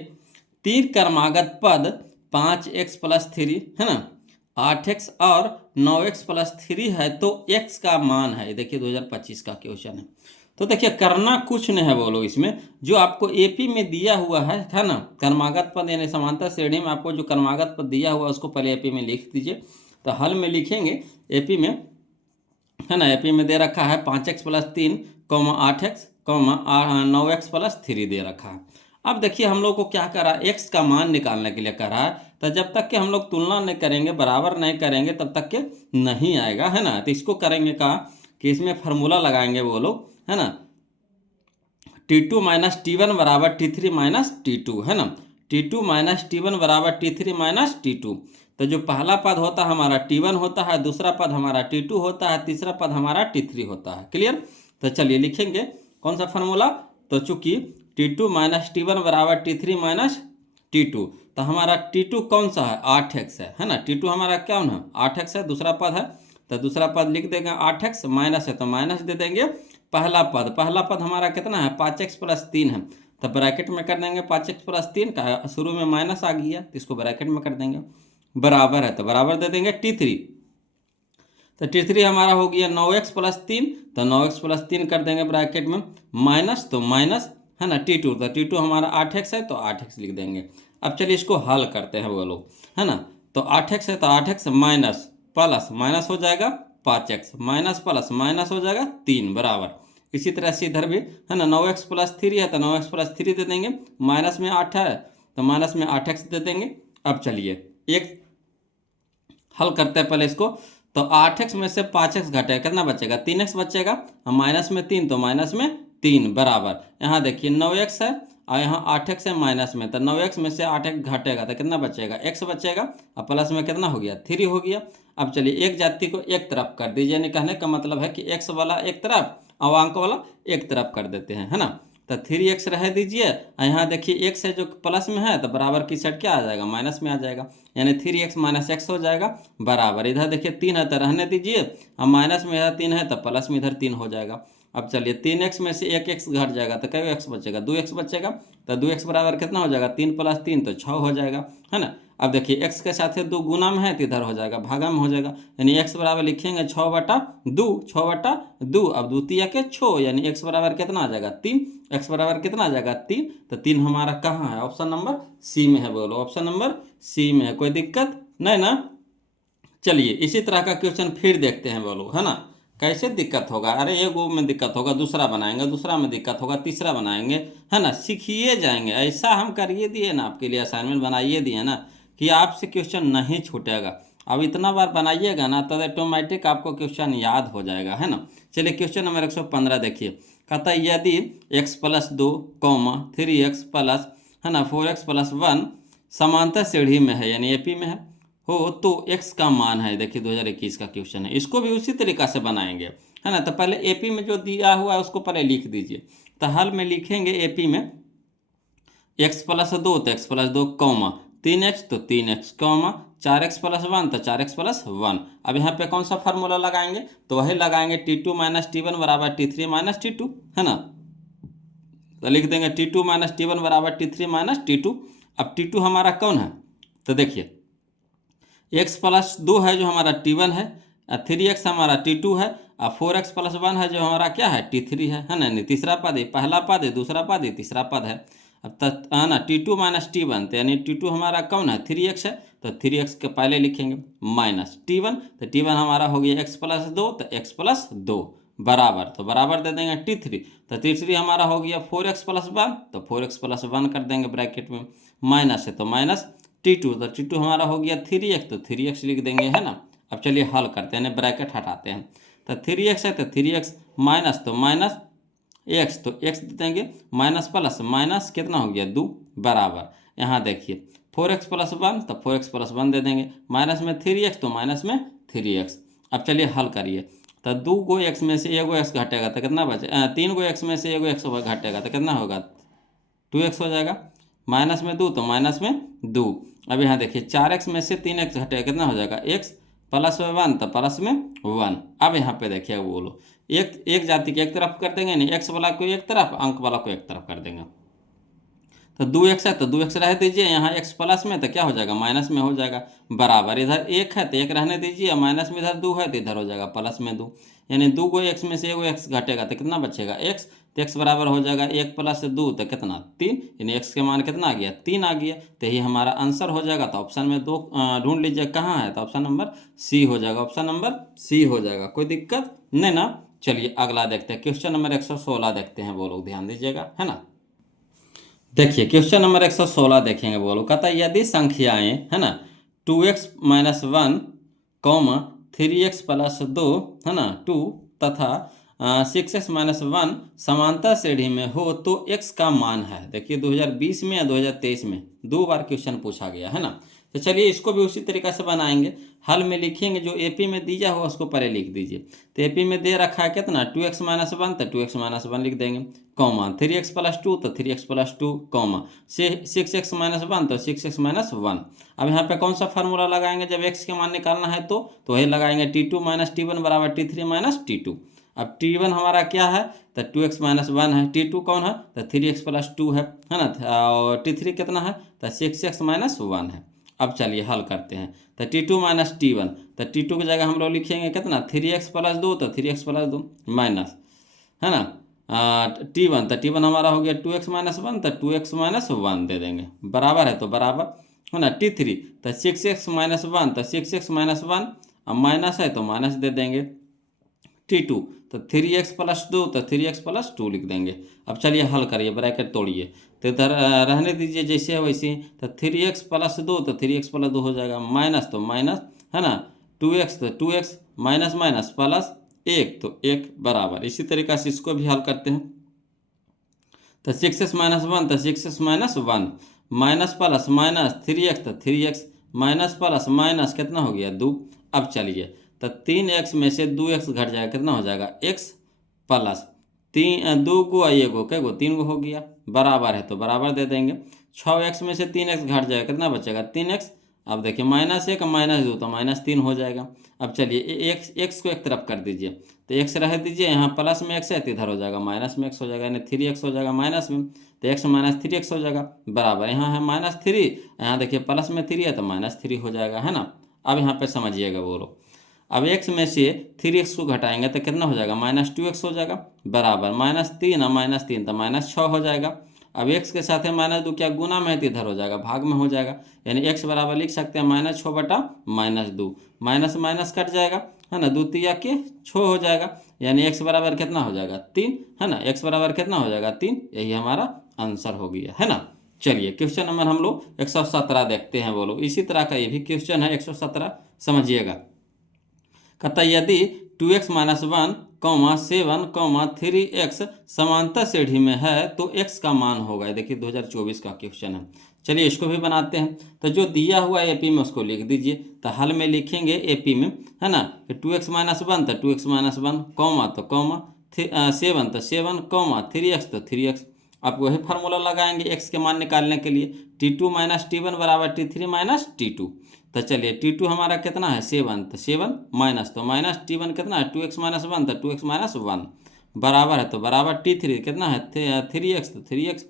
3 क्रमागत पद 5x प्लस 3 है ना 8x और 9x प्लस 3 है तो x का मान है। देखिए 2025 का क्वेश्चन है। तो देखिए करना कुछ नहीं है बोलो, इसमें जो आपको एपी में दिया हुआ है ना क्रमागत पद यानी समांतर श्रेणी में आपको जो क्रमागत पद दिया हुआ है उसको पहले एपी में लिख दीजिए। तो हल में लिखेंगे एपी में, है ना। एपी में दे रखा है 5x plus 3 8x 9x plus 3 दे रखा है। अब देखिए हम लोग को क्या करा, एक्स का मान निकालने के लिए करा है, तो जब तक कि हम लोग तुलना नहीं करेंगे, बराबर नहीं करेंगे, तब तक के नहीं आएगा, है ना। तो इसको करेंगे कहा कि इसमें फार्मूला लगाएंगे वो लोग, है ना, T2 माइनस T1 बराबर T3 माइनस T2, है ना। T2 माइनस T1 बराबर T3 माइनस T2। तो जो पहला पद होता है हमारा T1 होता है, दूसरा पद हमारा T2 होता है, तीसरा पद हमारा T3 होता है। क्लियर। तो चलिए लिखेंगे कौन सा फार्मूला। तो चूंकि T2 माइनस T1 बराबर T3 माइनस T2, तो हमारा T2 कौन सा है, 8x है ना। T2 हमारा कौन है, 8x है, दूसरा पद है। तो दूसरा पद लिख देंगे 8x, माइनस है तो माइनस दे देंगे। पहला पद हमारा कितना है, 5x प्लस 3 है, तो ब्रैकेट में कर देंगे 5x प्लस 3 का, शुरू में माइनस आ गया तो इसको ब्रैकेट में कर देंगे। बराबर है तो बराबर दे देंगे T3। तो T3 हमारा हो गया 9x प्लस 3, तो 9x प्लस 3 कर देंगे ब्रैकेट में, माइनस तो माइनस, है ना, T2, तो T2 हमारा 8x है तो 8x लिख देंगे। अब चलिए इसको हल करते हैं वो लोग, है ना। तो 8x है तो 8x माइनस प्लस माइनस हो जाएगा 5x, माइनस प्लस माइनस हो जाएगा 3 बराबर। इसी तरह से इधर भी, है ना, 9x प्लस 3 है तो 9x प्लस 3 दे देंगे, माइनस में 8 है तो माइनस में 8x दे देंगे। अब चलिए एक हल करते हैं पहले इसको। तो 8x में से 5x घटेगा, कितना बचेगा, 3x बचेगा, और माइनस में 3 तो माइनस में 3 बराबर। यहाँ देखिए 9x है और यहाँ 8x है माइनस में, तो 9x में से 8x घटेगा तो कितना बचेगा, x बचेगा, और प्लस में कितना हो गया, 3 हो गया। अब चलिए एक जाति को एक तरफ कर दीजिए, यानी कहने का मतलब है कि x वाला एक तरफ और अंक वाला एक तरफ कर देते हैं, है ना। तो 3x रह दीजिए, और यहाँ देखिए x है जो प्लस में है तो बराबर की साइड क्या आ जाएगा, माइनस में आ जाएगा, यानी 3x माइनस x हो जाएगा बराबर। इधर देखिए 3 है तो रहने दीजिए, और माइनस में इधर 3 है तो प्लस में इधर 3 हो जाएगा। अब चलिए 3x में से 1x घट जाएगा तो क्या x बचेगा, 2x बचेगा, तो 2x बराबर कितना हो जाएगा, 3 प्लस 3 तो 6 हो जाएगा, है ना। अब देखिए x के साथ 2 गुना में है तो इधर हो जाएगा, भागा में हो जाएगा, यानी x बराबर लिखेंगे 6/2, 6/2। अब द्वितीय के 6, यानी x बराबर कितना आ जाएगा, 3, x बराबर कितना आ जाएगा, 3। तो 3 हमारा कहाँ है, ऑप्शन नंबर सी में है, बोलो ऑप्शन नंबर सी में है, कोई दिक्कत नहीं ना। चलिए इसी तरह का क्वेश्चन फिर देखते हैं, बोलो, है ना। कैसे दिक्कत होगा, अरे एक वो में दिक्कत होगा, दूसरा बनाएंगे, दूसरा में दिक्कत होगा, तीसरा बनाएंगे, है ना, सीखिए जाएंगे। ऐसा हम करिए दिए ना, आपके लिए असाइनमेंट बनाइए दिए ना कि आपसे क्वेश्चन नहीं छूटेगा। अब इतना बार बनाइएगा ना तो ऑटोमेटिक आपको क्वेश्चन याद हो जाएगा, है ना। चलिए क्वेश्चन नंबर 115 देखिए, कहता है यदि x प्लस 2, 3x प्लस, है ना, 4x प्लस 1 समांतर श्रेणी में है, यानी एपी में हो तो x का मान है, देखिए 2021 का क्वेश्चन है, इसको भी उसी तरीका से बनाएंगे, है ना। तो पहले एपी में जो दिया हुआ है उसको पहले लिख दीजिए। तो हल में लिखेंगे एपी में x प्लस 2 तो x प्लस 2, 3x तो 3x, 4x प्लस 1 तो 4x प्लस 1। अब यहाँ पे कौन सा फार्मूला लगाएंगे, तो वही लगाएंगे T2 माइनस T1 बराबर T3 माइनस T2, है ना। तो लिख देंगे T2 माइनस T1 बराबर T3 माइनस T2। अब T2 हमारा कौन है, तो देखिए x प्लस 2 है जो हमारा T1 है, 3x हमारा T2 है, और 4x प्लस 1 है जो हमारा क्या है, T3 है ना। नहीं, तीसरा पद है, पहला पद है, दूसरा पद है, तीसरा पद है। अब तक है ना, T2 माइनस T1, तो यानी T2 हमारा कौन है, 3x है, तो 3x के पहले लिखेंगे माइनस T1, तो T1 हमारा हो गया x प्लस 2 तो x प्लस 2 बराबर, तो बराबर दे देंगे T3, तो T3 हमारा हो गया 4x प्लस 1, तो 4x प्लस 1 कर देंगे ब्रैकेट में, माइनस है तो माइनस T2, तो T2 हमारा हो गया 3x, तो 3x लिख देंगे, है ना। अब चलिए हल करते हैं, ब्रैकेट हटाते हैं। तो 3x है तो 3x, माइनस तो माइनस x, तो x दे देंगे, माइनस प्लस माइनस कितना हो गया, 2 बराबर। यहाँ देखिए 4x प्लस 1 तो 4x प्लस 1 दे देंगे, माइनस में 3x तो माइनस में 3x। अब चलिए हल करिए, तो 2 गो x में से एगो x घटेगा तो कितना बचे, 3 गो x में से एगो x घटेगा तो कितना होगा, 2x हो जाएगा, माइनस में 2 तो माइनस में 2। अब यहाँ देखिए 4x में से 3x घटेगा, कितना हो जाएगा, x प्लस में 1 तो प्लस में 1। अब यहाँ पे देखिए बोलो, एक जाति के एक तरफ कर देंगे, नहीं x वाला को एक तरफ, अंक वाला को एक तरफ कर देंगे। तो 2x है तो 2x रह दीजिए, यहाँ x प्लस में तो क्या हो जाएगा, माइनस में हो जाएगा बराबर। इधर 1 है तो 1 रहने दीजिए, माइनस में इधर 2 है तो इधर हो जाएगा प्लस में 2, यानी 2 गो x में से एगो x घटेगा तो कितना बचेगा, x, तो x बराबर हो जाएगा 1 प्लस 2 तो कितना, 3, यानी x के मान कितना आ गया, 3 आ गया। तो यही हमारा आंसर हो जाएगा। तो ऑप्शन में 2 ढूंढ लीजिए कहाँ है, तो ऑप्शन नंबर सी हो जाएगा, ऑप्शन नंबर सी हो जाएगा, कोई दिक्कत नहीं ना। चलिए अगला देखते हैं, क्वेश्चन नंबर 116 देखते हैं, वो लोग ध्यान दीजिएगा, है ना। देखिए क्वेश्चन नंबर 116 देखेंगे बोलो, कहता है यदि संख्याएं है ना 2x-1 कॉमा 3x+2 है ना 2 तथा 6x-1 समांतर श्रेणी में हो तो x का मान है। देखिए 2020 में या 2023 में 2 बार क्वेश्चन पूछा गया है ना। तो चलिए इसको भी उसी तरीक़ा से बनाएंगे। हल में लिखेंगे, जो एपी में दिया हो उसको पहले लिख दीजिए। तो एपी में दे रखा है कितना 2x-1 तो 2x-1 लिख देंगे, कॉमा 3x+2 तो 3x+2 कॉमा 6x-1 तो 6x-1। अब यहाँ पे कौन सा फार्मूला लगाएंगे जब x के मान निकालना है तो वही लगाएंगे T2 - T1 बराबर T3 - T2। अब T1 हमारा क्या है तो 2x-1 है, T2 कौन है तो 3x+2 है ना, और T3 कितना है तो 6x-1 है। अब चलिए हल करते हैं। तो T2 - T1 तो T2 की जगह हम लोग लिखेंगे कितना 3x+2 तो 3x+2 माइनस है ना T1 तो T1 हमारा हो गया 2x-1 तो 2x-1 दे देंगे, बराबर है तो बराबर है ना। T3 तो 6x-1 तो 6x-1, अब माइनस है तो माइनस दे देंगे। T2 तो 3x+2 तो 3x+2 लिख देंगे। अब चलिए हल करिए, ब्रैकेट तोड़िए तो इधर रहने दीजिए जैसे है वैसे ही। तो 3x+2 तो 3x+2 हो जाएगा, माइनस तो माइनस है ना, 2x तो 2x, माइनस माइनस प्लस 1 तो 1 बराबर। इसी तरीक़ा से इसको भी हल करते हैं। तो 6x-1 तो 6x-1 minus plus minus 3x तो 3x माइनस प्लस माइनस कितना हो गया 2। अब चलिए तो 3x में से 2x घट जाएगा, कितना हो जाएगा x प्लस 2 को 1 को कै गो 3 गो हो गया, बराबर है तो बराबर दे देंगे। 6x में से 3x घट जाएगा, कितना बचेगा 3x। अब देखिए -1 -2 तो -3 हो जाएगा। अब चलिए x को एक तरफ कर दीजिए, तो x रह दीजिए, यहाँ प्लस में x है तो इधर हो जाएगा माइनस में x हो जाएगा, यानी 3x हो जाएगा माइनस में, तो x - 3x हो जाएगा बराबर। यहाँ है -3, यहाँ देखिए प्लस में 3 है तो -3 हो जाएगा है ना। अब यहाँ पे समझिएगा बोलो, अब x में से 3x को घटाएंगे तो कितना हो जाएगा -2x हो जाएगा बराबर, -3 और -3 तो -6 हो जाएगा। अब x के साथ है -2 क्या गुना में है तो इधर हो जाएगा भाग में हो जाएगा, यानी x बराबर लिख सकते हैं -6 बटा -2, माइनस माइनस कट जाएगा है ना, 2 तिया के 6 हो जाएगा, यानी x बराबर कितना हो जाएगा 3 है ना, x बराबर कितना हो जाएगा 3। यही हमारा आंसर हो गया है ना। चलिए क्वेश्चन नंबर हम लोग 117 देखते हैं बोलो। इसी तरह का ये भी क्वेश्चन है 117, समझिएगा। कहता यदि 2x - 1, 7, 3x समांतर श्रेणी में है तो x का मान होगा। देखिए 2024 का क्वेश्चन है। चलिए इसको भी बनाते हैं। तो जो दिया हुआ है एपी में उसको लिख दीजिए। तो हल में लिखेंगे एपी में है ना, 2x - 1 तो 2x - 1 कॉमा तो कॉमा 7 तो 7 कॉमा 3x तो 3x। आप वही फार्मूला लगाएंगे x के मान निकालने के लिए, T2 - T1 बराबर T3 - T2। तो चलिए T2 हमारा कितना है 7 तो 7 माइनस तो माइनस T1 कितना है 2x - 1 तो 2x - 1 बराबर है तो बराबर T3 कितना है 3x तो 3x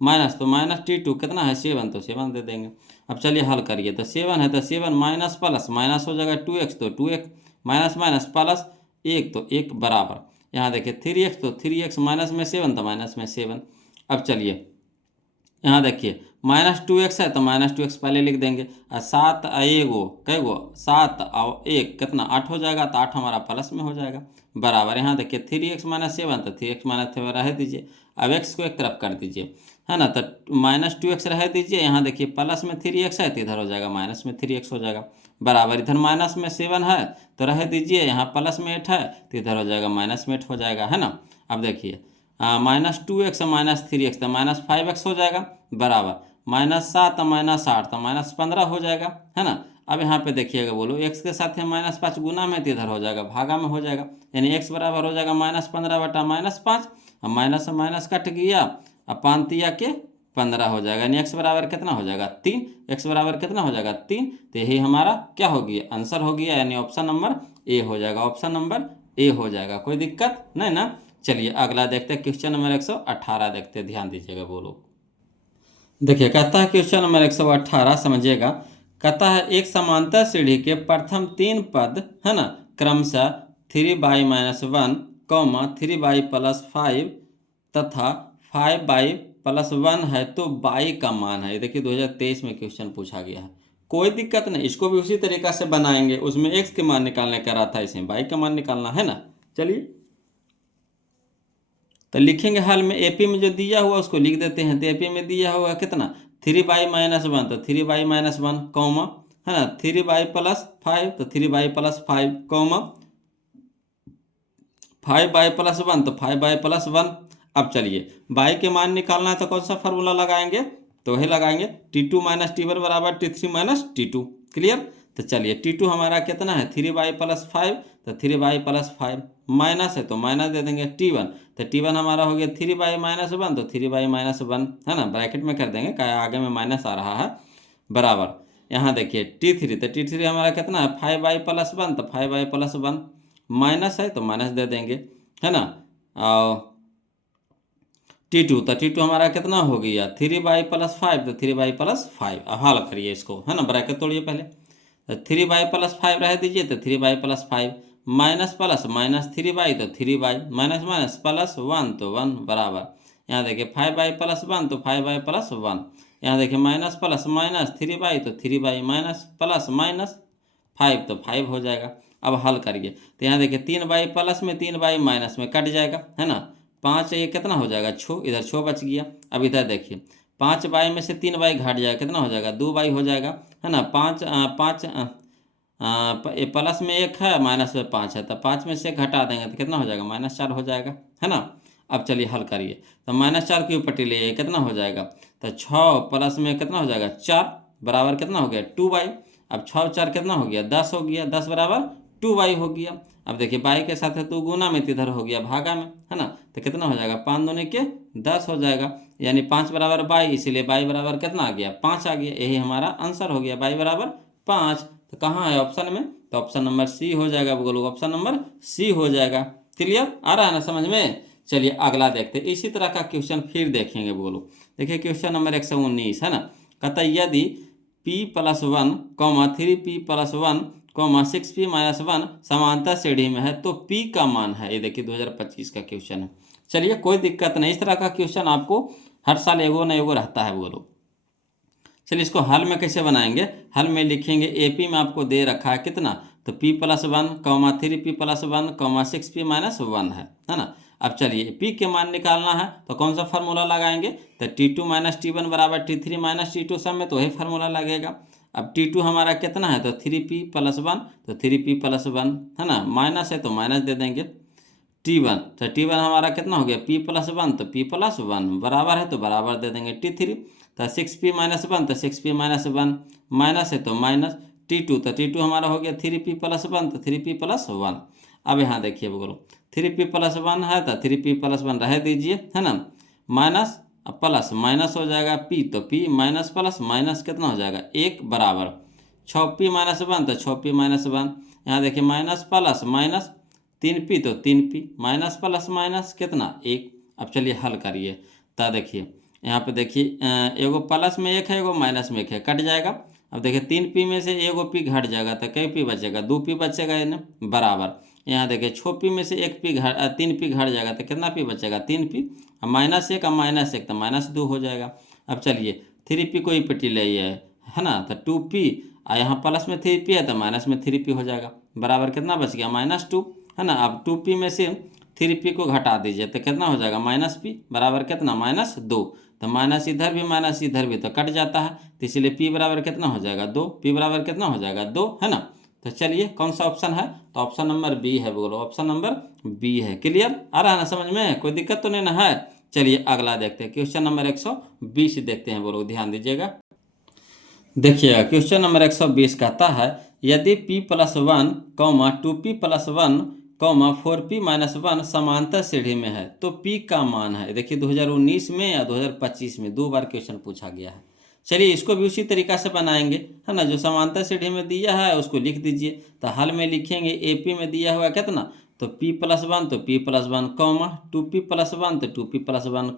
माइनस तो माइनस T2 कितना है 7 तो 7 दे देंगे। अब चलिए हल करिए, तो 7 है तो 7 माइनस प्लस माइनस हो जाएगा 2x तो 2x माइनस माइनस प्लस 1 तो 1 बराबर। यहाँ देखिए 3x तो 3x माइनस में 7 तो माइनस में 7। अब चलिए यहाँ देखिए -2x है तो -2x पहले लिख देंगे, और 7 1 कै गो 7 और 1 कितना 8 हो जाएगा, तो 8 हमारा प्लस में हो जाएगा बराबर। यहाँ देखिए 3x - 7 तो 3x - 7 रह दीजिए। अब x को एक तरफ कर दीजिए है ना, तो -2x रह दीजिए। यहाँ देखिए प्लस में 3x है तो इधर हो जाएगा माइनस में 3x हो जाएगा बराबर। इधर माइनस में 7 है तो रह दीजिए, यहाँ प्लस में 8 है तो इधर हो जाएगा माइनस में 8 हो जाएगा है ना। अब देखिए -2x -3x तो -5x हो जाएगा बराबर, -7 -8 तो -15 हो जाएगा है ना। अब यहाँ पे देखिएगा बोलो, x के साथ है -5 गुना में तो इधर हो जाएगा भागा में हो जाएगा, यानी x बराबर हो जाएगा -15 बटा -5। अब माइनस से माइनस कट गया, अब 5 तिया के 15 हो जाएगा, यानी x बराबर कितना हो जाएगा 3। x बराबर कितना हो जाएगा 3, तो यही हमारा क्या हो गया आंसर हो गया, यानी ऑप्शन नंबर ए हो जाएगा। ऑप्शन नंबर ए हो जाएगा, कोई दिक्कत नहीं ना। चलिए अगला देखते हैं, क्वेश्चन नंबर 118 देखते हैं, ध्यान दीजिएगा बोलो। देखिए कहता है क्वेश्चन नंबर 118, समझिएगा। कहता है एक समांतर सीढ़ी के प्रथम 3 पद है ना क्रमशः 3y-1 3y+5 तथा 5y+1 है तो y का मान है। देखिए 2023 में क्वेश्चन पूछा गया है, कोई दिक्कत नहीं, इसको भी उसी तरीका से बनाएंगे। उसमें x के मान निकालने का रहा था, इसमें y का मान निकालना है ना। चलिए तो लिखेंगे हाल में एपी में जो दिया हुआ उसको लिख देते हैं। तो एपी में दिया हुआ कितना 3/-1, तो 3/-1 कॉमा है ना 3/+5, तो 3/+5 कॉमा 5/+1, तो 5/+1। अब चलिए बाई के मान निकालना है तो कौन सा फार्मूला लगाएंगे, तो वही लगाएंगे T2 - T1 बराबर T3 - T2। क्लियर। तो चलिए T2 हमारा कितना है 3/+5, तो 3/+5 माइनस है तो माइनस दे देंगे T1, तो T1 हमारा हो गया 3/-1, तो 3/-1 है ना, ब्रैकेट में कर देंगे क्या आगे में माइनस आ रहा है, बराबर यहाँ देखिए T3, तो T3 हमारा कितना है 5/+1, तो 5/+1 माइनस है तो माइनस दे देंगे है ना। और T2, तो T2 हमारा कितना हो गया 3/+5, तो 3/+5। अब हल करिए इसको है ना, ब्रैकेट तोड़िए पहले, तो 3/+5 रह दीजिए, तो 3/+5 माइनस प्लस माइनस 3/, तो 3/, माइनस माइनस प्लस 1, तो 1 बराबर यहाँ देखिए 5/+1, तो 5/+1, यहाँ देखिए माइनस प्लस माइनस 3/, तो 3/, माइनस प्लस माइनस 5, तो 5 हो जाएगा। अब हल करिए तो यहाँ देखिए 3/, प्लस में 3/, माइनस में कट जाएगा है ना, 5 ये कितना हो जाएगा 6, इधर 6 बच गया। अब इधर देखिए 5/, में से 3/, घट जाएगा, कितना हो जाएगा 2/, हो जाएगा है ना। 5 प्लस में 1 है, माइनस में 5 है, तो 5 में से घटा देंगे तो कितना हो जाएगा -4 हो जाएगा है ना। अब चलिए हल करिए, तो -4 की ऊपर ले कितना हो जाएगा, तो 6 प्लस में कितना हो जाएगा 4 बराबर कितना हो गया 2/। अब 6 4 कितना हो गया 10 हो गया, 10 बराबर 2/, हो गया। अब देखिए बाई के साथ है तो गुना में, इधर हो गया भागा में है ना, तो कितना हो जाएगा 5 दूनी के 10 हो जाएगा, यानी 5 बराबर 22, इसीलिए बाई बराबर कितना आ गया 5 आ गया, यही हमारा आंसर हो गया बाई बराबर 5। तो कहाँ है ऑप्शन में, तो ऑप्शन नंबर सी हो जाएगा, बोलो ऑप्शन नंबर सी हो जाएगा। क्लियर आ रहा है ना समझ में। चलिए अगला देखते हैं, इसी तरह का क्वेश्चन फिर देखेंगे। बोलो देखिए क्वेश्चन नंबर 119 है ना, कहता यदि p+1, 3p+1, 6p-1 समांतर श्रेणी में है तो p का मान है। ये देखिए 2025 का क्वेश्चन है। चलिए कोई दिक्कत नहीं, इस तरह का क्वेश्चन आपको हर साल एगो न एगो रहता है। बोलो चलिए इसको हल में कैसे बनाएंगे, हल में लिखेंगे एपी में आपको दे रखा है कितना, तो p+1, 3p+1, 6p-1 है ना। अब चलिए p के मान निकालना है तो कौन सा फार्मूला लगाएंगे, तो T2 - T1 बराबर T3 - T2, सब में तो वही फार्मूला लगेगा। अब T2 हमारा कितना है, तो 3p+1, तो 3p+1 है ना, माइनस है तो माइनस दे देंगे T1, तो T1 हमारा कितना हो गया p+1, तो p+1 बराबर है तो बराबर दे देंगे T3, तो 6p-1, तो 6p-1 माइनस है तो माइनस T2, तो T2 हमारा हो गया 3p+1, तो 3p+1। अब यहाँ देखिए बोलो 3p+1 है तो 3p+1 रह दीजिए है ना, माइनस प्लस माइनस हो जाएगा p, तो p माइनस प्लस माइनस कितना हो जाएगा 1 बराबर 6p-1, तो 6p-1 यहाँ देखिए माइनस प्लस माइनस 3p, तो 3p माइनस प्लस माइनस कितना 1। अब चलिए हल करिए, तो देखिए यहाँ पे देखिए एगो प्लस में 1 है, एगो माइनस में 1 है, कट जाएगा। अब देखिए 3p में से एगो p घट जाएगा तो कई p बचेगा 2p बचेगा इन्हें बराबर। यहाँ देखिए 6p में से 3p घट जाएगा तो कितना p बचेगा 3p, अब -1 -1 तो -2 हो जाएगा। अब चलिए 3p को ही पट्टी ले है ना, तो 2p और यहाँ प्लस में 3p है तो माइनस में 3p हो जाएगा, बराबर कितना बच गया -2 है ना। अब 2p में से 3p को घटा दीजिए तो कितना हो जाएगा -p बराबर कितना -2, तो माइनस इधर भी माइनस इधर भी तो कट जाता है, तो इसलिए p बराबर कितना हो जाएगा 2, p बराबर कितना हो जाएगा 2 है ना। तो चलिए कौन सा ऑप्शन है, तो ऑप्शन नंबर बी है। बोलो ऑप्शन नंबर बी है। क्लियर आ रहा है ना समझ में, कोई दिक्कत तो नहीं ना है। चलिए अगला देखते हैं, क्वेश्चन नंबर 120 देखते हैं। बोलो ध्यान दीजिएगा, देखिएगा क्वेश्चन नंबर 120 कहता है यदि p+1, 2p+1, 4p-1 समांतर श्रेणी में है तो p का मान है। देखिए 2019 में या 2025 में 2 बार क्वेश्चन पूछा गया है। चलिए इसको भी उसी तरीका से बनाएंगे है ना, जो समांतर श्रेणी में दिया है उसको लिख दीजिए। तो हल में लिखेंगे एपी में दिया हुआ कितना, तो p+1, तो p+1, 2p+1, तो 2p+1,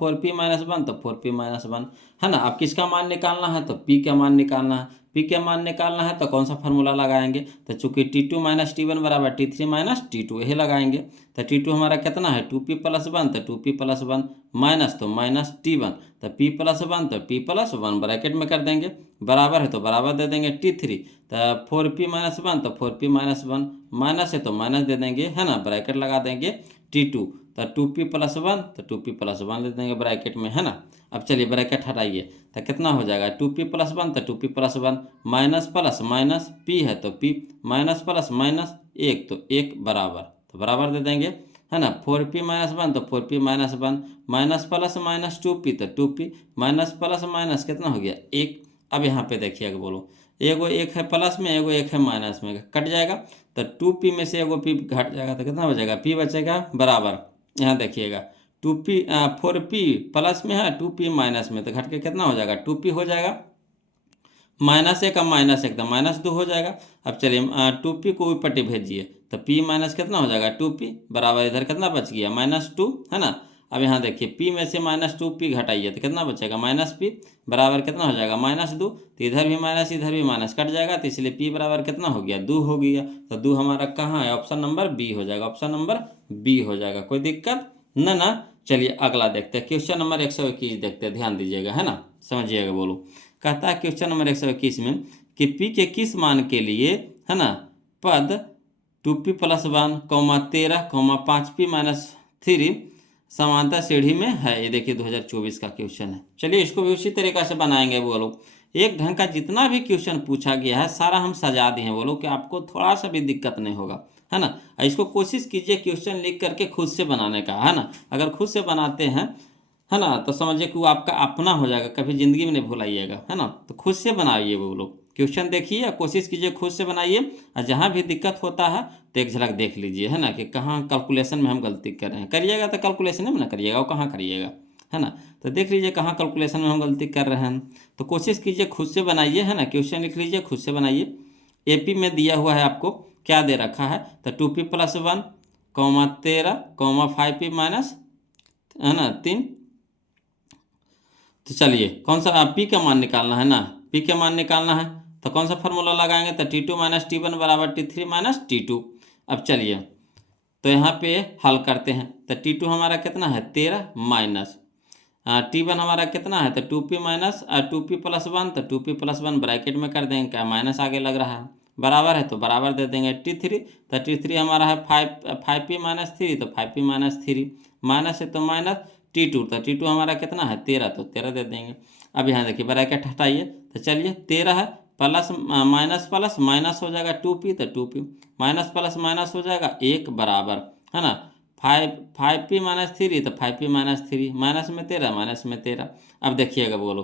4p-1, तो 4p-1 है ना। अब किसका मान निकालना है, तो p का मान निकालना है। p का मान निकालना है तो कौन सा फार्मूला लगाएंगे, तो चूंकि T2 - T1 बराबर T3 - T2 यही लगाएंगे। तो T2 हमारा कितना है 2p+1, तो 2p+1 माइनस तो माइनस T1, तो p+1, तो p+1 ब्रैकेट में कर देंगे, बराबर है तो बराबर दे देंगे T3, तो 4p-1, तो 4p-1 माइनस है तो माइनस दे देंगे है ना, ब्रैकेट लगा देंगे T2, तो 2p प्लस 1 तो 2p प्लस 1 दे देंगे ब्रैकेट में, है ना। अब चलिए ब्रैकेट हटाइए तो कितना हो जाएगा 2p प्लस 1 तो 2p plus 1 minus plus minus p है तो p माइनस प्लस माइनस 1 तो 1 बराबर, तो बराबर दे देंगे, है ना। 4p माइनस 1 तो 4p minus 1 minus plus minus 2p तो 2p माइनस प्लस माइनस कितना हो गया 1। अब यहाँ पे देखिएगा बोलो, एगो 1 है प्लस में, एगो 1 है माइनस में, कट जाएगा तो 2p में से एगो p घट जाएगा तो कितना हो जाएगा p बचेगा बराबर। यहाँ देखिएगा 2p 4p प्लस में है 2p माइनस में, तो घट के कितना हो जाएगा 2p हो जाएगा, माइनस 1 अब माइनस 1 तो माइनस 2 हो जाएगा। अब चलिए 2p को ऊपर भेजिए तो p माइनस कितना हो जाएगा 2p बराबर, इधर कितना बच गया -2, है ना। अब यहाँ देखिए p में से -2p घटाइए तो कितना बचेगा -p बराबर कितना हो जाएगा -2, तो इधर भी माइनस कट जाएगा, तो इसलिए p बराबर कितना हो गया 2 हो गया। तो 2 हमारा कहाँ है, ऑप्शन नंबर बी हो जाएगा, ऑप्शन नंबर बी हो जाएगा, कोई दिक्कत ना। चलिए अगला देखते हैं, क्वेश्चन नंबर 121 देखते हैं, ध्यान दीजिएगा, है ना, समझिएगा बोलो। कहता है क्वेश्चन नंबर 121 में कि p के किस मान के लिए, है ना, पद 2p प्लस 1 13 5p माइनस 3 समांतर सीढ़ी में है। ये देखिए 2024 का क्वेश्चन है। चलिए इसको भी उसी तरीका से बनाएंगे वो लोग। एक ढंग का जितना भी क्वेश्चन पूछा गया है सारा हम सजा दिए हैं वो लोग, कि आपको थोड़ा सा भी दिक्कत नहीं होगा, है ना। इसको कोशिश कीजिए क्वेश्चन लिख करके खुद से बनाने का, है ना। अगर खुद से बनाते हैं, है ना, तो समझिए कि वो आपका अपना हो जाएगा, कभी ज़िंदगी में नहीं भुलाइएगा, है ना। तो खुद से बनाइए वो लोग, क्वेश्चन देखिए, कोशिश कीजिए खुद से बनाइए, और जहाँ भी दिक्कत होता है तो एक झलक देख लीजिए, है ना, कि कहाँ कैलकुलेशन में हम गलती कर रहे हैं। करिएगा तो कैलकुलेशन में ना करिएगा, वो कहाँ करिएगा, है ना। तो देख लीजिए कहाँ कैलकुलेशन में हम गलती कर रहे हैं, तो कोशिश कीजिए खुद से बनाइए, है ना। क्वेश्चन लिख लीजिए, खुद से बनाइए। AP में दिया हुआ है आपको, क्या दे रखा है, तो 2p प्लस 1 13 5p माइनस, है ना 3। तो चलिए कौन सा p का मान निकालना है ना, p का मान निकालना है तो कौन सा फार्मूला लगाएंगे, तो T2 माइनस T1 बराबर T3 माइनस T2। अब चलिए तो यहाँ पे हल करते हैं, तो T2 हमारा कितना है 13 माइनस T1 हमारा कितना है, तो 2p माइनस 2p प्लस 1 तो 2p प्लस 1 ब्रैकेट में कर देंगे, क्या माइनस आगे लग रहा है, बराबर है तो बराबर दे देंगे T3, तो T3 हमारा है 5p माइनस 3 तो 5p माइनस 3, माइनस है तो माइनस T2, तो T2 हमारा कितना है 13 तो 13 दे देंगे। अब यहाँ देखिए ब्रैकेट हटाइए, तो चलिए 13 है प्लस माइनस प्लस माइनस हो जाएगा 2p तो 2p माइनस प्लस माइनस हो जाएगा 1 बराबर, है ना। 5p माइनस 3 तो 5p माइनस 3 माइनस में 13 माइनस में 13। अब देखिएगा बोलो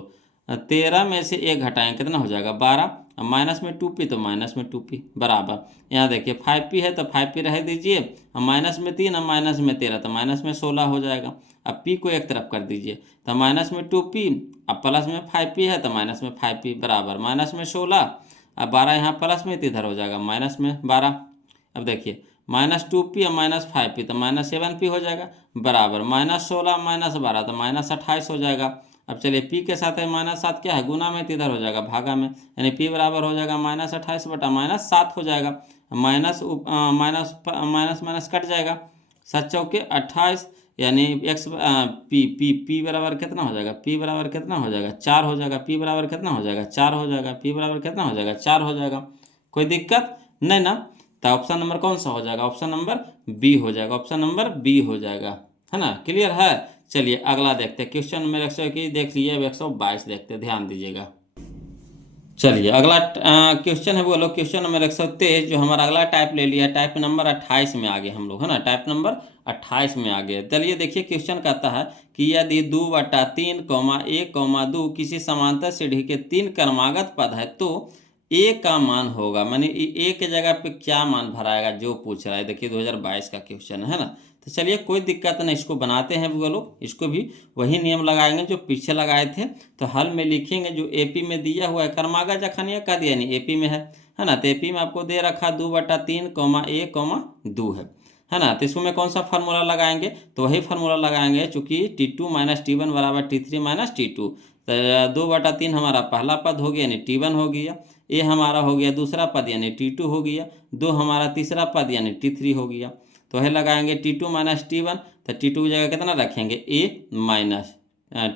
13 में से 1 घटाएं कितना हो जाएगा 12, माइनस में 2p तो माइनस में 2p बराबर। यहाँ देखिए 5p है तो 5p रह दीजिए, माइनस में 3 माइनस में 13 तो माइनस में 16 हो जाएगा। अब p को एक तरफ कर दीजिए, तो माइनस में 2p, अब प्लस में 5p है तो माइनस में 5p बराबर, माइनस में 16, अब 12 यहाँ प्लस में तो इधर हो जाएगा माइनस में 12। अब देखिए माइनस 2p और माइनस 5p तो माइनस 7p हो जाएगा बराबर, माइनस 16 माइनस 12 तो माइनस 28 हो जाएगा। अब चलिए p के साथ है -7 क्या है गुना में, तो इधर हो जाएगा भागा में, यानी p बराबर हो जाएगा -28 बटा -7 हो जाएगा, minus minus minus minus cut जाएगा, 7 चौके 28, यानी x p बराबर कितना हो जाएगा, p बराबर कितना हो जाएगा 4 हो जाएगा, p बराबर कितना हो जाएगा 4 हो जाएगा, p बराबर कितना हो जाएगा 4 हो जाएगा, कोई दिक्कत नहीं ना। तो ऑप्शन नंबर कौन सा हो जाएगा, ऑप्शन नंबर बी हो जाएगा, ऑप्शन नंबर बी हो जाएगा, है ना। क्लियर है। चलिए अगला देखते हैं, क्वेश्चन नंबर 121 देख लीजिए, अब 122 देखते हैं, ध्यान दीजिएगा। चलिए अगला क्वेश्चन है, बोलो क्वेश्चन नंबर 123, जो हमारा अगला टाइप ले लिया, टाइप नंबर 28 में आ गए हम लोग, है ना, टाइप नंबर 28 में आ गए। चलिए देखिए क्वेश्चन कहता है कि यदि 2/3, 1, 2 किसी समांतर सीढ़ी के 3 क्रमागत पद है तो ए का मान होगा, माने ए के जगह पे क्या मान भराएगा जो पूछ रहा है। देखिए 2022 का क्वेश्चन है ना। तो चलिए कोई दिक्कत नहीं, इसको बनाते हैं वो लोग, इसको भी वही नियम लगाएंगे जो पीछे लगाए थे। तो हल में लिखेंगे जो AP में दिया हुआ है, क्रमागत जखनिया का दिया नहीं AP में है ना। तो AP में आपको दे रखा 2/3, 1, 2 है ना। तो इसको में कौन सा फार्मूला लगाएंगे, तो वही फार्मूला लगाएंगे, चूंकि T2 माइनस T1 बराबर T3 माइनस T2। तो 2/3 हमारा पहला पद हो गया यानी T1 हो गया, ए हमारा हो गया दूसरा पद यानी T2 हो गया, 2 हमारा तीसरा पद यानी T3 हो गया। तो वही लगाएंगे T2 माइनस T1, तो T2 की जगह कितना रखेंगे A माइनस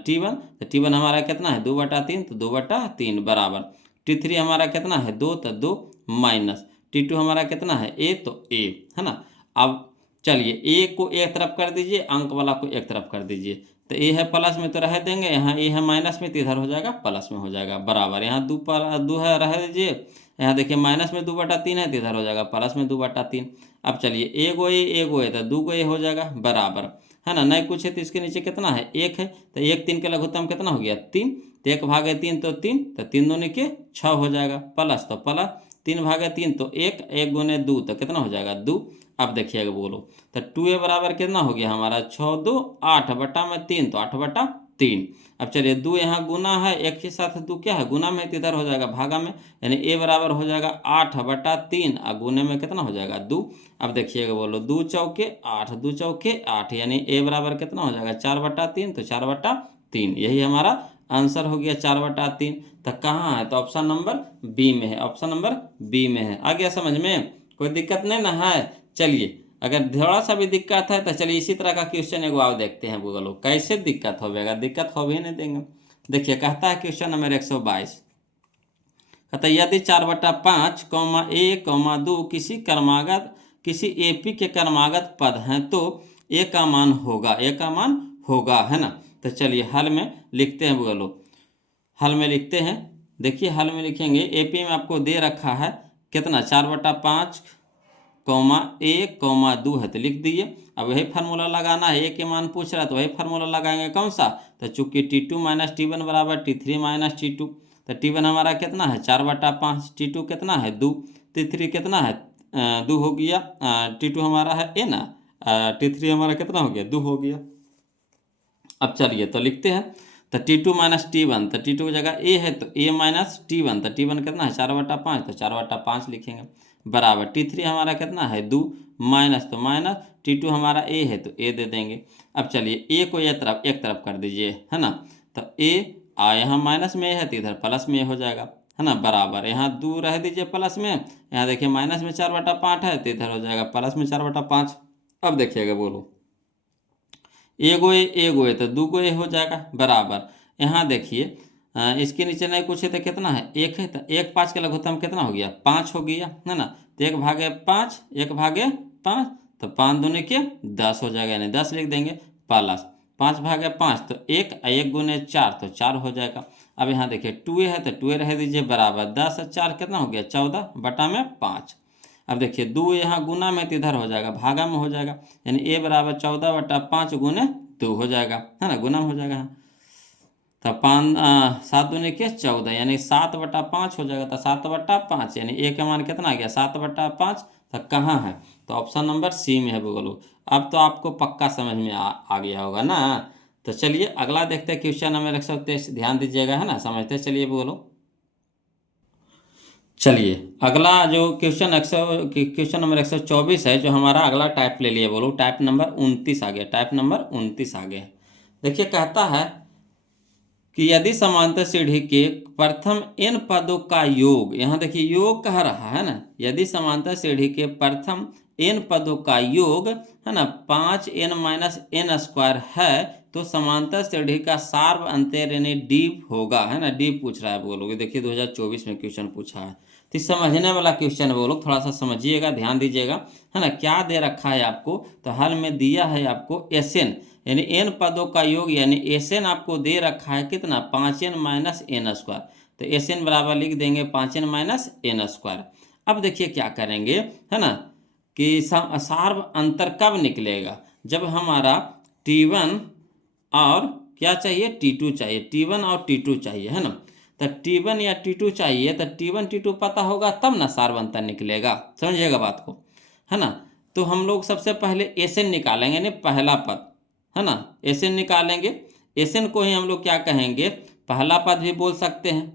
T1, तो T1 हमारा कितना है 2/3 तो 2/3 बराबर, T3 हमारा कितना है 2 तो 2 माइनस T2 हमारा कितना है A तो A, है ना। अब चलिए ए को एक तरफ कर दीजिए, अंक वाला को एक तरफ कर दीजिए। तो ए है प्लस में तो रह देंगे, यहाँ ए है माइनस में तो इधर हो जाएगा प्लस में हो जाएगा बराबर। यहाँ दो है रह दीजिए, यहाँ देखिए माइनस में 2/3 है तो इधर हो जाएगा प्लस में 2/3। अब चलिए ए गो ए तो 2 गो ए हो जाएगा बराबर, है ना। नहीं कुछ है तो इसके नीचे कितना है, 1 है, तो 1 3 का लघुत्तम कितना हो गया 3, तो 1/3 तो 3, तो 3 दूनी के 6 हो जाएगा, प्लस तो प्लस 3/3 तो 1, 1 गुने 2 तो कितना हो जाएगा 2। अब देखिएगा बोलो, तो 2a बराबर कितना हो गया हमारा 6 2 8/3 तो 8/3। अब चलिए 2 यहाँ गुना है, एक के साथ 2 क्या है गुना में, तो इधर हो जाएगा भागा में, यानी a बराबर हो जाएगा 8/3 और गुने में कितना हो जाएगा 2। अब देखिएगा बोलो 2 चौके 8, 2 चौके 8, यानी a बराबर कितना हो जाएगा 4/3 तो 4/3, यही हमारा आंसर हो गया 4/3। तो कहाँ है, तो ऑप्शन नंबर बी में है, ऑप्शन नंबर बी में है। आ गया समझ में, कोई दिक्कत नहीं ना है। चलिए अगर थोड़ा सा भी दिक्कत है तो चलिए इसी तरह का क्वेश्चन एगो आओ देखते हैं गूगल लोग कैसे दिक्कत हो जाएगा, दिक्कत हो भी नहीं देंगे। देखिए कहता है क्वेश्चन नंबर 122, कहता है यदि 4/5 (a, 2 किसी एपी के क्रमागत पद हैं तो ए का मान होगा, है ना। तो चलिए हल में लिखते हैं गूगल लोग, हल में लिखते हैं। देखिए हल में लिखेंगे, एपी में आपको दे रखा है कितना 4/5 (a, 2 है तो लिख दिए। अब वही फार्मूला लगाना है, ए के मान पूछ रहा है तो वही फार्मूला लगाएंगे, कौन सा, तो चूंकि T2 - T1 बराबर T3 - T2, तो T1 हमारा कितना है 4/5, T2 कितना है 2, T3 कितना है 2 हो गया, T2 हमारा है ए ना, T3 हमारा कितना हो गया 2 हो गया। अब चलिए तो लिखते हैं, तो T2 - T1, तो T2 की जगह ए है तो a - T1, तो T1 कितना है 4/5 तो 4/5 लिखेंगे बराबर। T3 हमारा कितना है 2, माइनस तो माइनस, T2 हमारा a है तो a दे देंगे। अब चलिए a को एक तरफ कर दीजिए, है ना, तो a यहाँ माइनस में है तो इधर प्लस में हो जाएगा, है ना बराबर। यहाँ 2 रह दीजिए प्लस में, यहाँ देखिए माइनस में 4/5 है तो इधर हो जाएगा प्लस में 4/5। अब देखिएगा बोलो एगो ए तो 2 गो ए हो जाएगा बराबर। यहाँ देखिए इसके नीचे नहीं कुछ है तो कितना है 1 है, तो 1 5 का लघुत्तम कितना हो गया 5 हो गया, है ना। तो 1/5 1/5 तो 5 दूनी के 10 हो जाएगा, यानी 10 लिख देंगे प्लस 5/5 तो 1 1 गुने 4 तो 4 हो जाएगा। अब यहाँ देखिए 2a है तो 2a रह दीजिए बराबर 10 और 4 कितना हो गया 14/5। अब देखिए 2 यहाँ गुना में तो इधर हो जाएगा भागा में हो जाएगा, यानी a बराबर 14/5 गुने 2 हो जाएगा, है ना, गुना में हो जाएगा। तो 7 दूनी के 14 यानी 7/5 हो जाएगा, तो 7/5 यानी a का मान कितना आ गया 7/5। तो कहाँ है, तो ऑप्शन नंबर सी में है बोलो। अब तो आपको पक्का समझ में आ गया होगा ना। तो चलिए अगला देखते हैं क्वेश्चन नंबर 123, ध्यान दीजिएगा, है ना, समझते चलिए बोलो। चलिए अगला जो क्वेश्चन नंबर 124 है, जो हमारा अगला टाइप ले लिया बोलो, टाइप नंबर 29 आ गया, टाइप नंबर 29 आ गया। देखिए कहता है कि यदि समांतर सीढ़ी के प्रथम n पदों का योग, यहाँ देखिए योग कह रहा है ना, यदि समांतर सीढ़ी के प्रथम n पदों का योग, है ना, 5n - n² है तो समांतर सीढ़ी का सार्व अंतर यानी डीप होगा, है ना, डीप पूछ रहा है बोलोगे। देखिए 2024 में क्वेश्चन पूछा है, तो समझने वाला क्वेश्चन है बोलो, थोड़ा सा समझिएगा, ध्यान दीजिएगा, है ना। क्या दे रखा है आपको, तो हल में दिया है आपको Sn यानी n पदों का योग, यानी Sn आपको दे रखा है कितना 5n - n², तो Sn बराबर लिख देंगे 5n - n²। अब देखिए क्या करेंगे, है ना, कि सार्व अंतर कब निकलेगा, जब हमारा T1 और क्या चाहिए T2 चाहिए, T1 और T2 चाहिए, है ना। तो T1 या T2 चाहिए, तो T1 T2 पता होगा तब ना सार्व अंतर निकलेगा, समझिएगा बात को, है ना। तो हम लोग सबसे पहले Sn निकालेंगे, यानी पहला पद, है ना, Sn निकालेंगे। Sn को ही हम लोग क्या कहेंगे पहला पद भी बोल सकते हैं,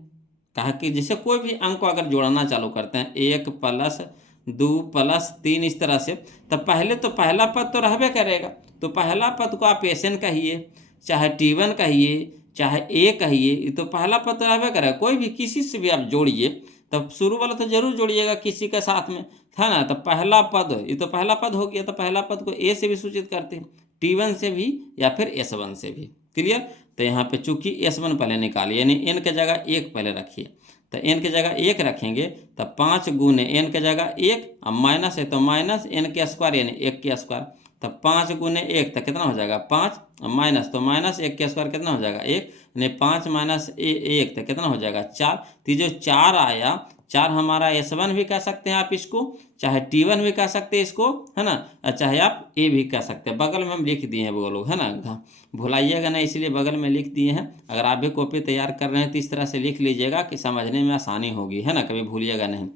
कहा कि जैसे कोई भी अंक को अगर जोड़ना चालू करते हैं 1 + 2 + 3 इस तरह से, तो पहले तो पहला पद तो रहबे करेगा, तो पहला पद को आप Sn कहिए, चाहे T1 कहिए, चाहे a कहिए, ये तो पहला पद तो रहबे करेगा। कोई भी किसी से भी आप जोड़िए, तब शुरू वाला तो जरूर जोड़िएगा किसी के साथ में, है ना। तो पहला पद, ये तो पहला पद हो गया, तो पहला पद को a से भी सूचित करते हैं, T1 से भी या फिर S1 से भी, क्लियर। तो यहाँ पे चूंकि S1 पहले निकालिए, यानी n के जगह 1 पहले रखिए, तो n के जगह 1 रखेंगे तो 5 गुने n के जगह 1, अब माइनस है तो माइनस n² यानी 1² तो 5 गुने 1 तो कितना हो जाएगा 5, माइनस तो माइनस 1 के स्क्वायर कितना हो जाएगा 1, यानी 5 माइनस 1 तो कितना हो जाएगा 4। तो जो 4 आया, 4 हमारा S1 भी कह सकते हैं आप इसको, चाहे T1 भी कह सकते हैं इसको, है ना, चाहे आप A भी कह सकते हैं। बगल में हम लिख दिए हैं वो लोग, है ना, भुलाइएगा ना, इसलिए बगल में लिख दिए हैं। अगर आप भी कॉपी तैयार कर रहे हैं तो इस तरह से लिख लीजिएगा कि समझने में आसानी होगी, है ना, कभी भूलिएगा नहीं।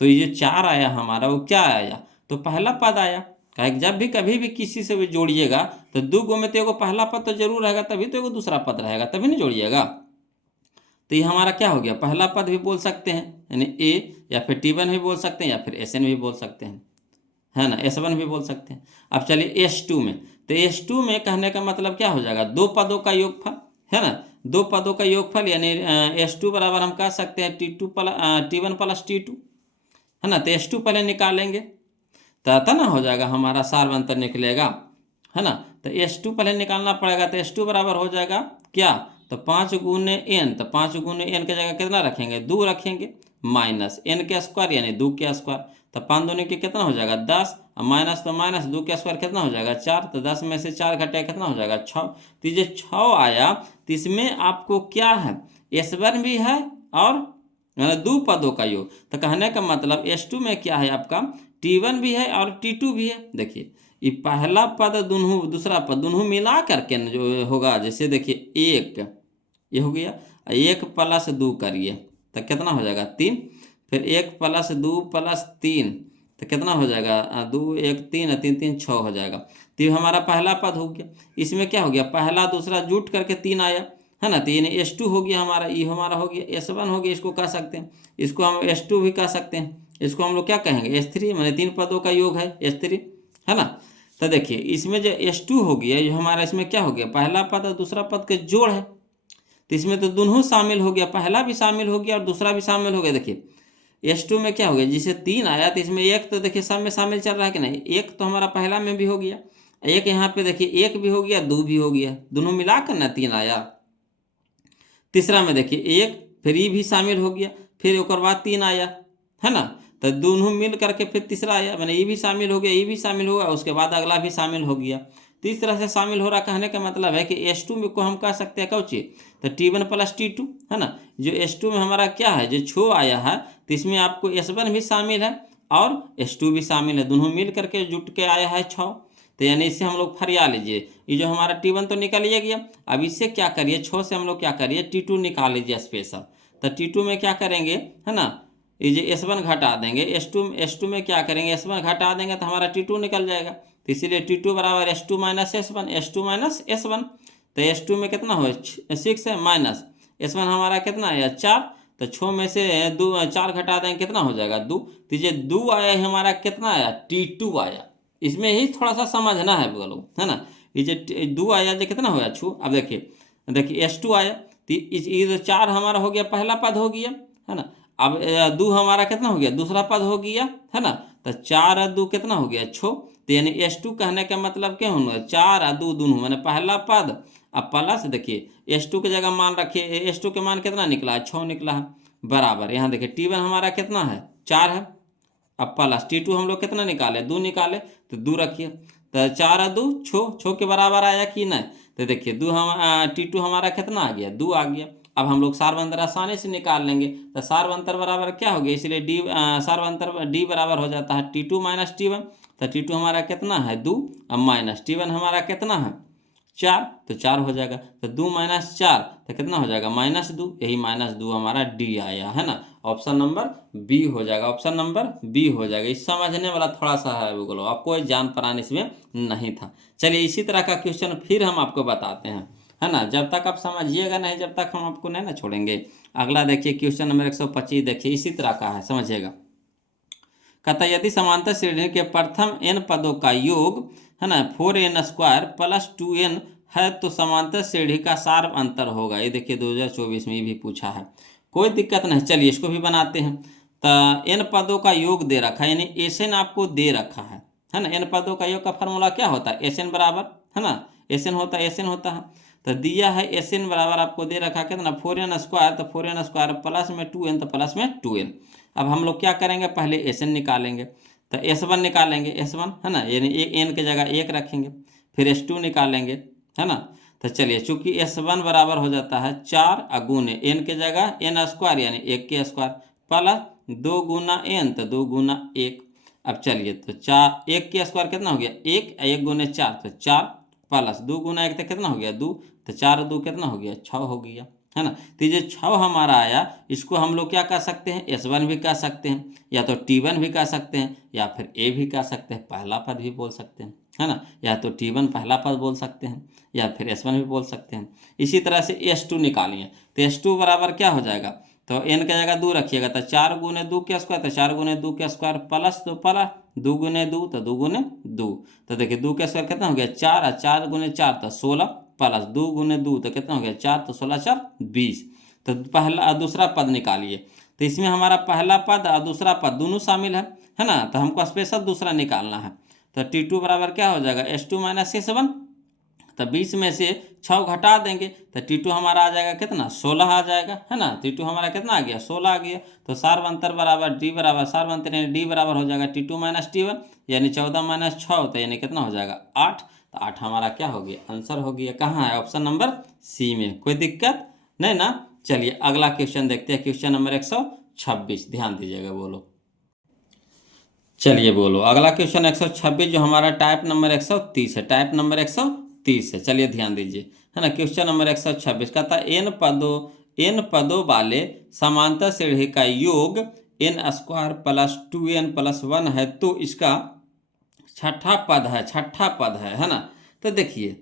तो ये जो 4 आया हमारा वो क्या आया, तो पहला पद आया। कहे जब भी कभी भी किसी से भी जोड़िएगा तो 2 गो में तो एगो पहला पद तो जरूर रहेगा, तभी तो एगो दूसरा पद रहेगा, तभी नहीं जोड़िएगा। तो ये हमारा क्या हो गया, पहला पद भी बोल सकते हैं यानी A, या फिर T1 भी बोल सकते हैं, या फिर SN भी बोल सकते हैं, है ना, S1 भी बोल सकते हैं। अब चलिए S2 में, तो S2 में कहने का मतलब क्या हो जाएगा, 2 पदों का योगफल, है ना, 2 पदों का योगफल, यानी S2 बराबर हम कह सकते हैं T1 प्लस T2, है ना। तो S2 पहले निकालेंगे तो ना हो जाएगा हमारा सार्वंतर निकलेगा, है ना। तो S2 पहले निकालना पड़ेगा, तो S2 बराबर हो जाएगा क्या, तो 5 गुने n, तो 5 गुने n की जगह कितना रखेंगे 2 रखेंगे, माइनस n के स्क्वायर यानी 2 के स्क्वायर, तो 5 दूनी के कितना हो जाएगा 10, माइनस तो माइनस 2 के स्क्वायर कितना हो जाएगा 4, तो 10 में से 4 घटे कितना हो जाएगा 6। तो ये 6 आया, तो इसमें आपको क्या है S1 भी है और मतलब 2 पदों का योग। तो कहने का मतलब S2 में क्या है आपका T1 भी है और T2 भी है। देखिए ये पहला पद दोनों, दूसरा पद दोनों मिला करके न जो होगा, जैसे देखिए 1 ये हो गया, 1 प्लस 2 करिए तो कितना हो जाएगा 3, फिर 1 प्लस 2 प्लस 3 तो कितना हो जाएगा 2 1 3 3 3 6 हो जाएगा। तो ये हमारा पहला पद हो गया। इसमें क्या हो गया, पहला दूसरा जुट करके 3 आया, है ना, तो ये S2 हो गया हमारा, ये हमारा हो गया S1 हो गया, इसको कह सकते हैं, इसको हम S2 भी कह सकते हैं, इसको हम लोग क्या कहेंगे S3, मैंने 3 पदों का योग है S3, है ना। तो देखिए इसमें जो S2 हो गया, जो हमारा इसमें क्या हो गया, पहला पद और दूसरा पद के जोड़ है, तो इसमें तो दोनों शामिल हो गया, पहला भी शामिल हो गया और दूसरा भी शामिल हो गया। देखिए S2 में क्या हो गया, जिसे 3 आया तो इसमें 1 तो देखिए सब में शामिल चल रहा है कि नहीं, 1 तो हमारा पहला में भी हो गया, 1 यहाँ पे देखिए 1 भी हो गया 2 भी हो गया, दोनों मिलाकर ना 3 आया। तीसरा में देखिए 1, फिर ये भी शामिल हो गया, फिर एक बाद 3 आया, है ना, तो दोनों मिल करके फिर तीसरा आया, मैंने ये भी शामिल हो गया, ये भी शामिल होगा, उसके बाद अगला भी शामिल हो गया। तो इस तरह से शामिल हो रहा, कहने का मतलब है कि S2 में को हम कह सकते हैं कौची, तो T1 प्लस T2, है ना। जो S2 में हमारा क्या है, जो 6 आया है, तो इसमें आपको S1 भी शामिल है और S2 भी शामिल है, दोनों मिल करके जुट के आया है 6। तो यानी इससे हम लोग फरिया लीजिए, ये जो हमारा T1 तो निकल ही गया, अब इससे क्या करिए 6 से हम लोग क्या करिए T2 निकाल लीजिए स्पेशल। तो T2 में क्या करेंगे, है ना, ये जो S1 घटा देंगे, S2 में क्या करेंगे S1 घटा देंगे तो हमारा T2 निकल जाएगा। तो इसीलिए T2 बराबर S2 minus S1, S2 minus S1। तो S2 में कितना हो 6 है, माइनस S1 हमारा कितना है 4, तो 6 में से 4 घटा देंगे कितना हो जाएगा 2। तो ये 2 आया है हमारा, कितना आया T2 आया। इसमें ही थोड़ा सा समझना है बोलो, है ना। ये जो 2 आया जो कितना हो गया छू, अब देखिए S2 आया, तो ये जो 4 हमारा हो गया पहला पद हो गया, है ना। अब 2 हमारा कितना हो गया दूसरा पद हो गया, है ना। तो 4 और 2 कितना हो गया 6। तो यानी S2 कहने का मतलब क्या होगा 4 और 2 दोनों मैंने पहला पद। अब प्लस देखिए S2 की जगह मान रखिए, S2 के मान कितना निकला है 6 निकला है, बराबर यहाँ देखिए T1 हमारा कितना है 4 है, अब प्लस T2 हम लोग कितना निकाले 2 निकाले, तो 2 रखिए, तो 4 और 2 6 के बराबर आया कि नहीं। तो देखिए T2 हमारा कितना आ गया 2 आ गया। अब हम लोग सार्वंतर आसानी से निकाल लेंगे, तो सार्वंतर बराबर क्या हो गया, इसलिए सार्वंतर D बराबर हो जाता है T2 माइनस T1। तो T2 हमारा कितना है 2, अब माइनस T1 हमारा कितना है 4, तो 4 हो जाएगा, तो 2 माइनस 4 तो कितना हो जाएगा -2, यही -2 हमारा D आया, है ना। ऑप्शन नंबर बी हो जाएगा, ऑप्शन नंबर बी हो जाएगा। इस समझने वाला थोड़ा सा है वो, आपको कोई जान परान इसमें नहीं था। चलिए इसी तरह का क्वेश्चन फिर हम आपको बताते हैं, है ना, जब तक आप समझिएगा नहीं जब तक हम आपको नहीं ना छोड़ेंगे। अगला देखिए क्वेश्चन नंबर 125, देखिए इसी तरह का है, समझिएगा। कहता यदि समांतर श्रेणी के प्रथम n पदों का योग, है ना, 4n² प्लस 2n है तो समांतर श्रेणी का सार अंतर होगा। ये देखिए 2024 में ये भी पूछा है, कोई दिक्कत नहीं। चलिए इसको भी बनाते हैं। तो n पदों का योग दे रखा है, यानी Sn आपको दे रखा है ना। n पदों का योग का फॉर्मूला क्या होता है Sn बराबर, है ना, Sn होता है। तो दिया है Sn बराबर आपको दे रखा कितना 4n², तो 4n² प्लस में 2n, तो प्लस में 2n। अब हम लोग क्या करेंगे, पहले Sn निकालेंगे। तो S1 निकालेंगे, S1 है ना, यानी n की जगह 1 रखेंगे। फिर S2 निकालेंगे, है ना। तो चलिए, चूंकि S1 बराबर हो जाता है 4 गुने n की जगह n स्क्वायर यानी 1 के स्क्वायर प्लस 2 गुना n, तो 2 गुना 1। अब चलिए, तो 4 1 के स्क्वायर कितना हो गया 1, 1 गुने 4 तो 4 प्लस 2 गुना 1 तो कितना हो गया 2, तो 4 2 कितना हो गया 6 हो गया, है ना। तो ये 6 हमारा आया, इसको हम लोग क्या कह सकते हैं, S1 भी कह सकते हैं, या तो T1 भी कह सकते हैं, या फिर A भी कह सकते हैं, पहला पद भी बोल सकते हैं, है ना। या तो T1 पहला पद बोल सकते हैं, या फिर S1 भी बोल सकते हैं। इसी तरह से S2 निकालिए, तो S2 बराबर क्या हो जाएगा, तो n की जगह 2 रखिएगा, तो 4 गुने 2 के स्क्वायर, तो 4 गुने 2 के स्क्वायर प्लस, तो प्लस 2 गुने 2 तो 2 गुने 2, तो देखिए 2 के स्क्वायर कितना हो गया 4, और 4 गुने 4 तो 16 प्लस 2 गुने 2 तो कितना हो गया 4, तो 16 4 20। तो पहला दूसरा पद निकालिए, तो इसमें हमारा पहला पद और दूसरा पद दोनों शामिल है ना। तो हमको स्पेशल दूसरा निकालना है, तो T2 बराबर क्या हो जाएगा S2 माइनस S1। तो 20 में से 6 घटा देंगे, तो T2 हमारा आ जाएगा कितना 16 आ जाएगा, है ना। T2 हमारा कितना आ गया 16 आ गया। तो सार्वंतर बराबर D बराबर सार्वंतर यानी D बराबर हो जाएगा T2 माइनस T1 यानी 14 माइनस 6 तो यानी कितना हो जाएगा 8। तो 8 हमारा क्या हो गया आंसर हो गया, कहाँ है ऑप्शन नंबर सी में। कोई दिक्कत नहीं ना। चलिए अगला क्वेश्चन देखते हैं, क्वेश्चन नंबर 126, ध्यान दीजिएगा, बोलो। चलिए बोलो, अगला क्वेश्चन 126 जो हमारा टाइप नंबर 130 है, टाइप नंबर 130 है। चलिए ध्यान दीजिए, है ना। क्वेश्चन नंबर 126 कहता है एन पदों वाले समांतर श्रेणी का योग n square plus 2n plus 1 है, तो इसका छठा पद है ना। तो देखिए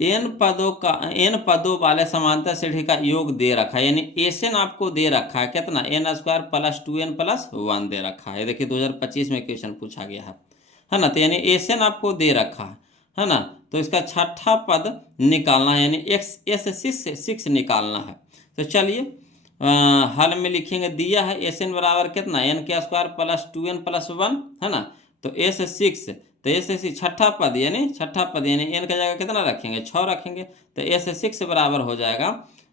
n पदों वाले समांतर श्रेणी का योग दे रखा है, यानी Sn आपको दे रखा है कितना n square plus 2n plus 1 दे रखा है। देखिए 2025 में क्वेश्चन पूछा गया है ना। तो यानी Sn आपको दे रखा है ना। तो इसका छठा पद निकालना है, यानी S6 निकालना है। तो चलिए हल में लिखेंगे, दिया है Sn बराबर कितना n के स्क्वायर प्लस 2n प्लस 1, है ना। तो S6 तो S6 छठा पद यानी n की जगह कितना रखेंगे 6 रखेंगे, तो S6 बराबर हो जाएगा,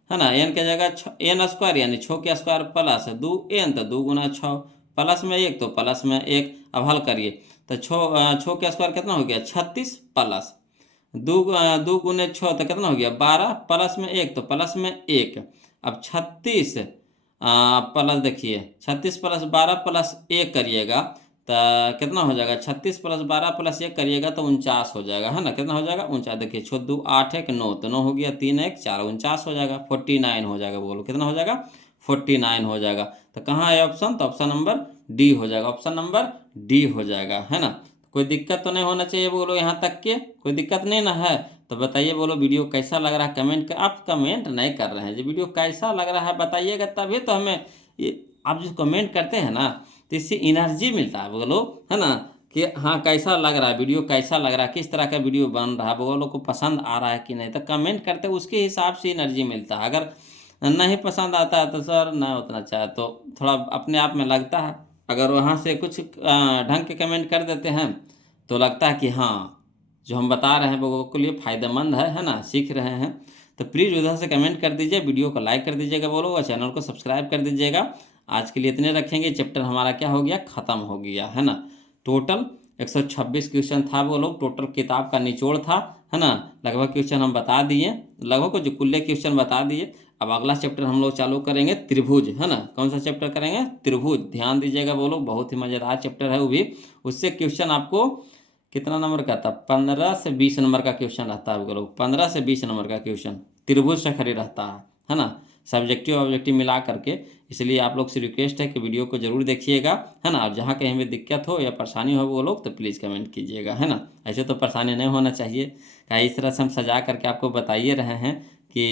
है ना, n की जगह n स्क्वायर यानी 6 के स्क्वायर प्लस 2n तो 2 गुना 6 प्लस में 1 तो प्लस में 1। अब हल करिए, तो 6 के स्क्वायर कितना हो गया 36 प्लस 2 गुने 6 तो कितना हो गया 12 प्लस में 1 तो प्लस में 1। अब 36 प्लस देखिए 36 प्लस 12 प्लस 1 करिएगा तो कितना हो जाएगा 36 प्लस 12 प्लस 1 करिएगा तो 49 हो जाएगा, है ना। कितना हो जाएगा 49। देखिए 6 2 8 1 9 तो 9 हो गया, 3 1 4 49 हो जाएगा, 49 हो जाएगा। बोलो कितना हो जाएगा 49 हो जाएगा। तो कहाँ है ऑप्शन, तो ऑप्शन नंबर डी हो जाएगा, ऑप्शन नंबर डी हो जाएगा, है ना। कोई दिक्कत तो नहीं होना चाहिए, बोलो यहाँ तक के कोई दिक्कत नहीं ना है। तो बताइए बोलो वीडियो कैसा लग रहा है, आप कमेंट नहीं कर रहे हैं, जो वीडियो कैसा लग रहा है बताइएगा, तभी तो हमें आप जो कमेंट करते हैं ना तो इससे एनर्जी मिलता है, बोलो, है ना, कि हाँ कैसा लग रहा है वीडियो, कैसा लग रहा है, किस तरह का वीडियो बन रहा है, बोलो को पसंद आ रहा है कि नहीं। तो कमेंट करते उसके हिसाब से एनर्जी मिलता है। अगर नहीं पसंद आता है तो सर ना उतना चाहे तो थोड़ा अपने आप में लगता है। अगर वहाँ से कुछ ढंग के कमेंट कर देते हैं तो लगता है कि हाँ जो हम बता रहे हैं वो के लिए फ़ायदेमंद है ना, सीख रहे हैं। तो प्लीज़ उधर से कमेंट कर दीजिए, वीडियो को लाइक कर दीजिएगा बोलो, और चैनल को सब्सक्राइब कर दीजिएगा। आज के लिए इतने रखेंगे, चैप्टर हमारा क्या हो गया ख़त्म हो गया, है ना। टोटल 126 क्वेश्चन था, वो लोग टोटल किताब का निचोड़ था, है ना। लगभग क्वेश्चन हम बता दिए, लगभग जो कुल्ले क्वेश्चन बता दिए। अब अगला चैप्टर हम लोग चालू करेंगे त्रिभुज, है ना। कौन सा चैप्टर करेंगे त्रिभुज, ध्यान दीजिएगा बोलो, बहुत ही मज़ेदार चैप्टर है वो भी। उससे क्वेश्चन आपको कितना नंबर का था 15 से 20 नंबर का क्वेश्चन रहता है, बोलो 15 से 20 नंबर का क्वेश्चन त्रिभुज से खड़ी रहता है ना, सब्जेक्टिव ऑब्जेक्टिव मिला करके। इसलिए आप लोग से रिक्वेस्ट है कि वीडियो को जरूर देखिएगा, है ना। और जहाँ कहीं भी दिक्कत हो या परेशानी हो वो लोग तो प्लीज़ कमेंट कीजिएगा, है ना। ऐसे तो परेशानी नहीं होना चाहिए, क्या इस तरह से हम सजा करके आपको बताइए रहे हैं कि,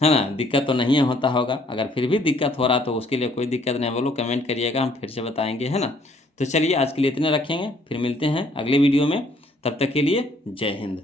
है ना, दिक्कत तो नहीं होता होगा। अगर फिर भी दिक्कत हो रहा तो उसके लिए कोई दिक्कत नहीं, बोलो कमेंट करिएगा, हम फिर से बताएंगे, है ना। तो चलिए आज के लिए इतने रखेंगे, फिर मिलते हैं अगले वीडियो में, तब तक के लिए जय हिंद।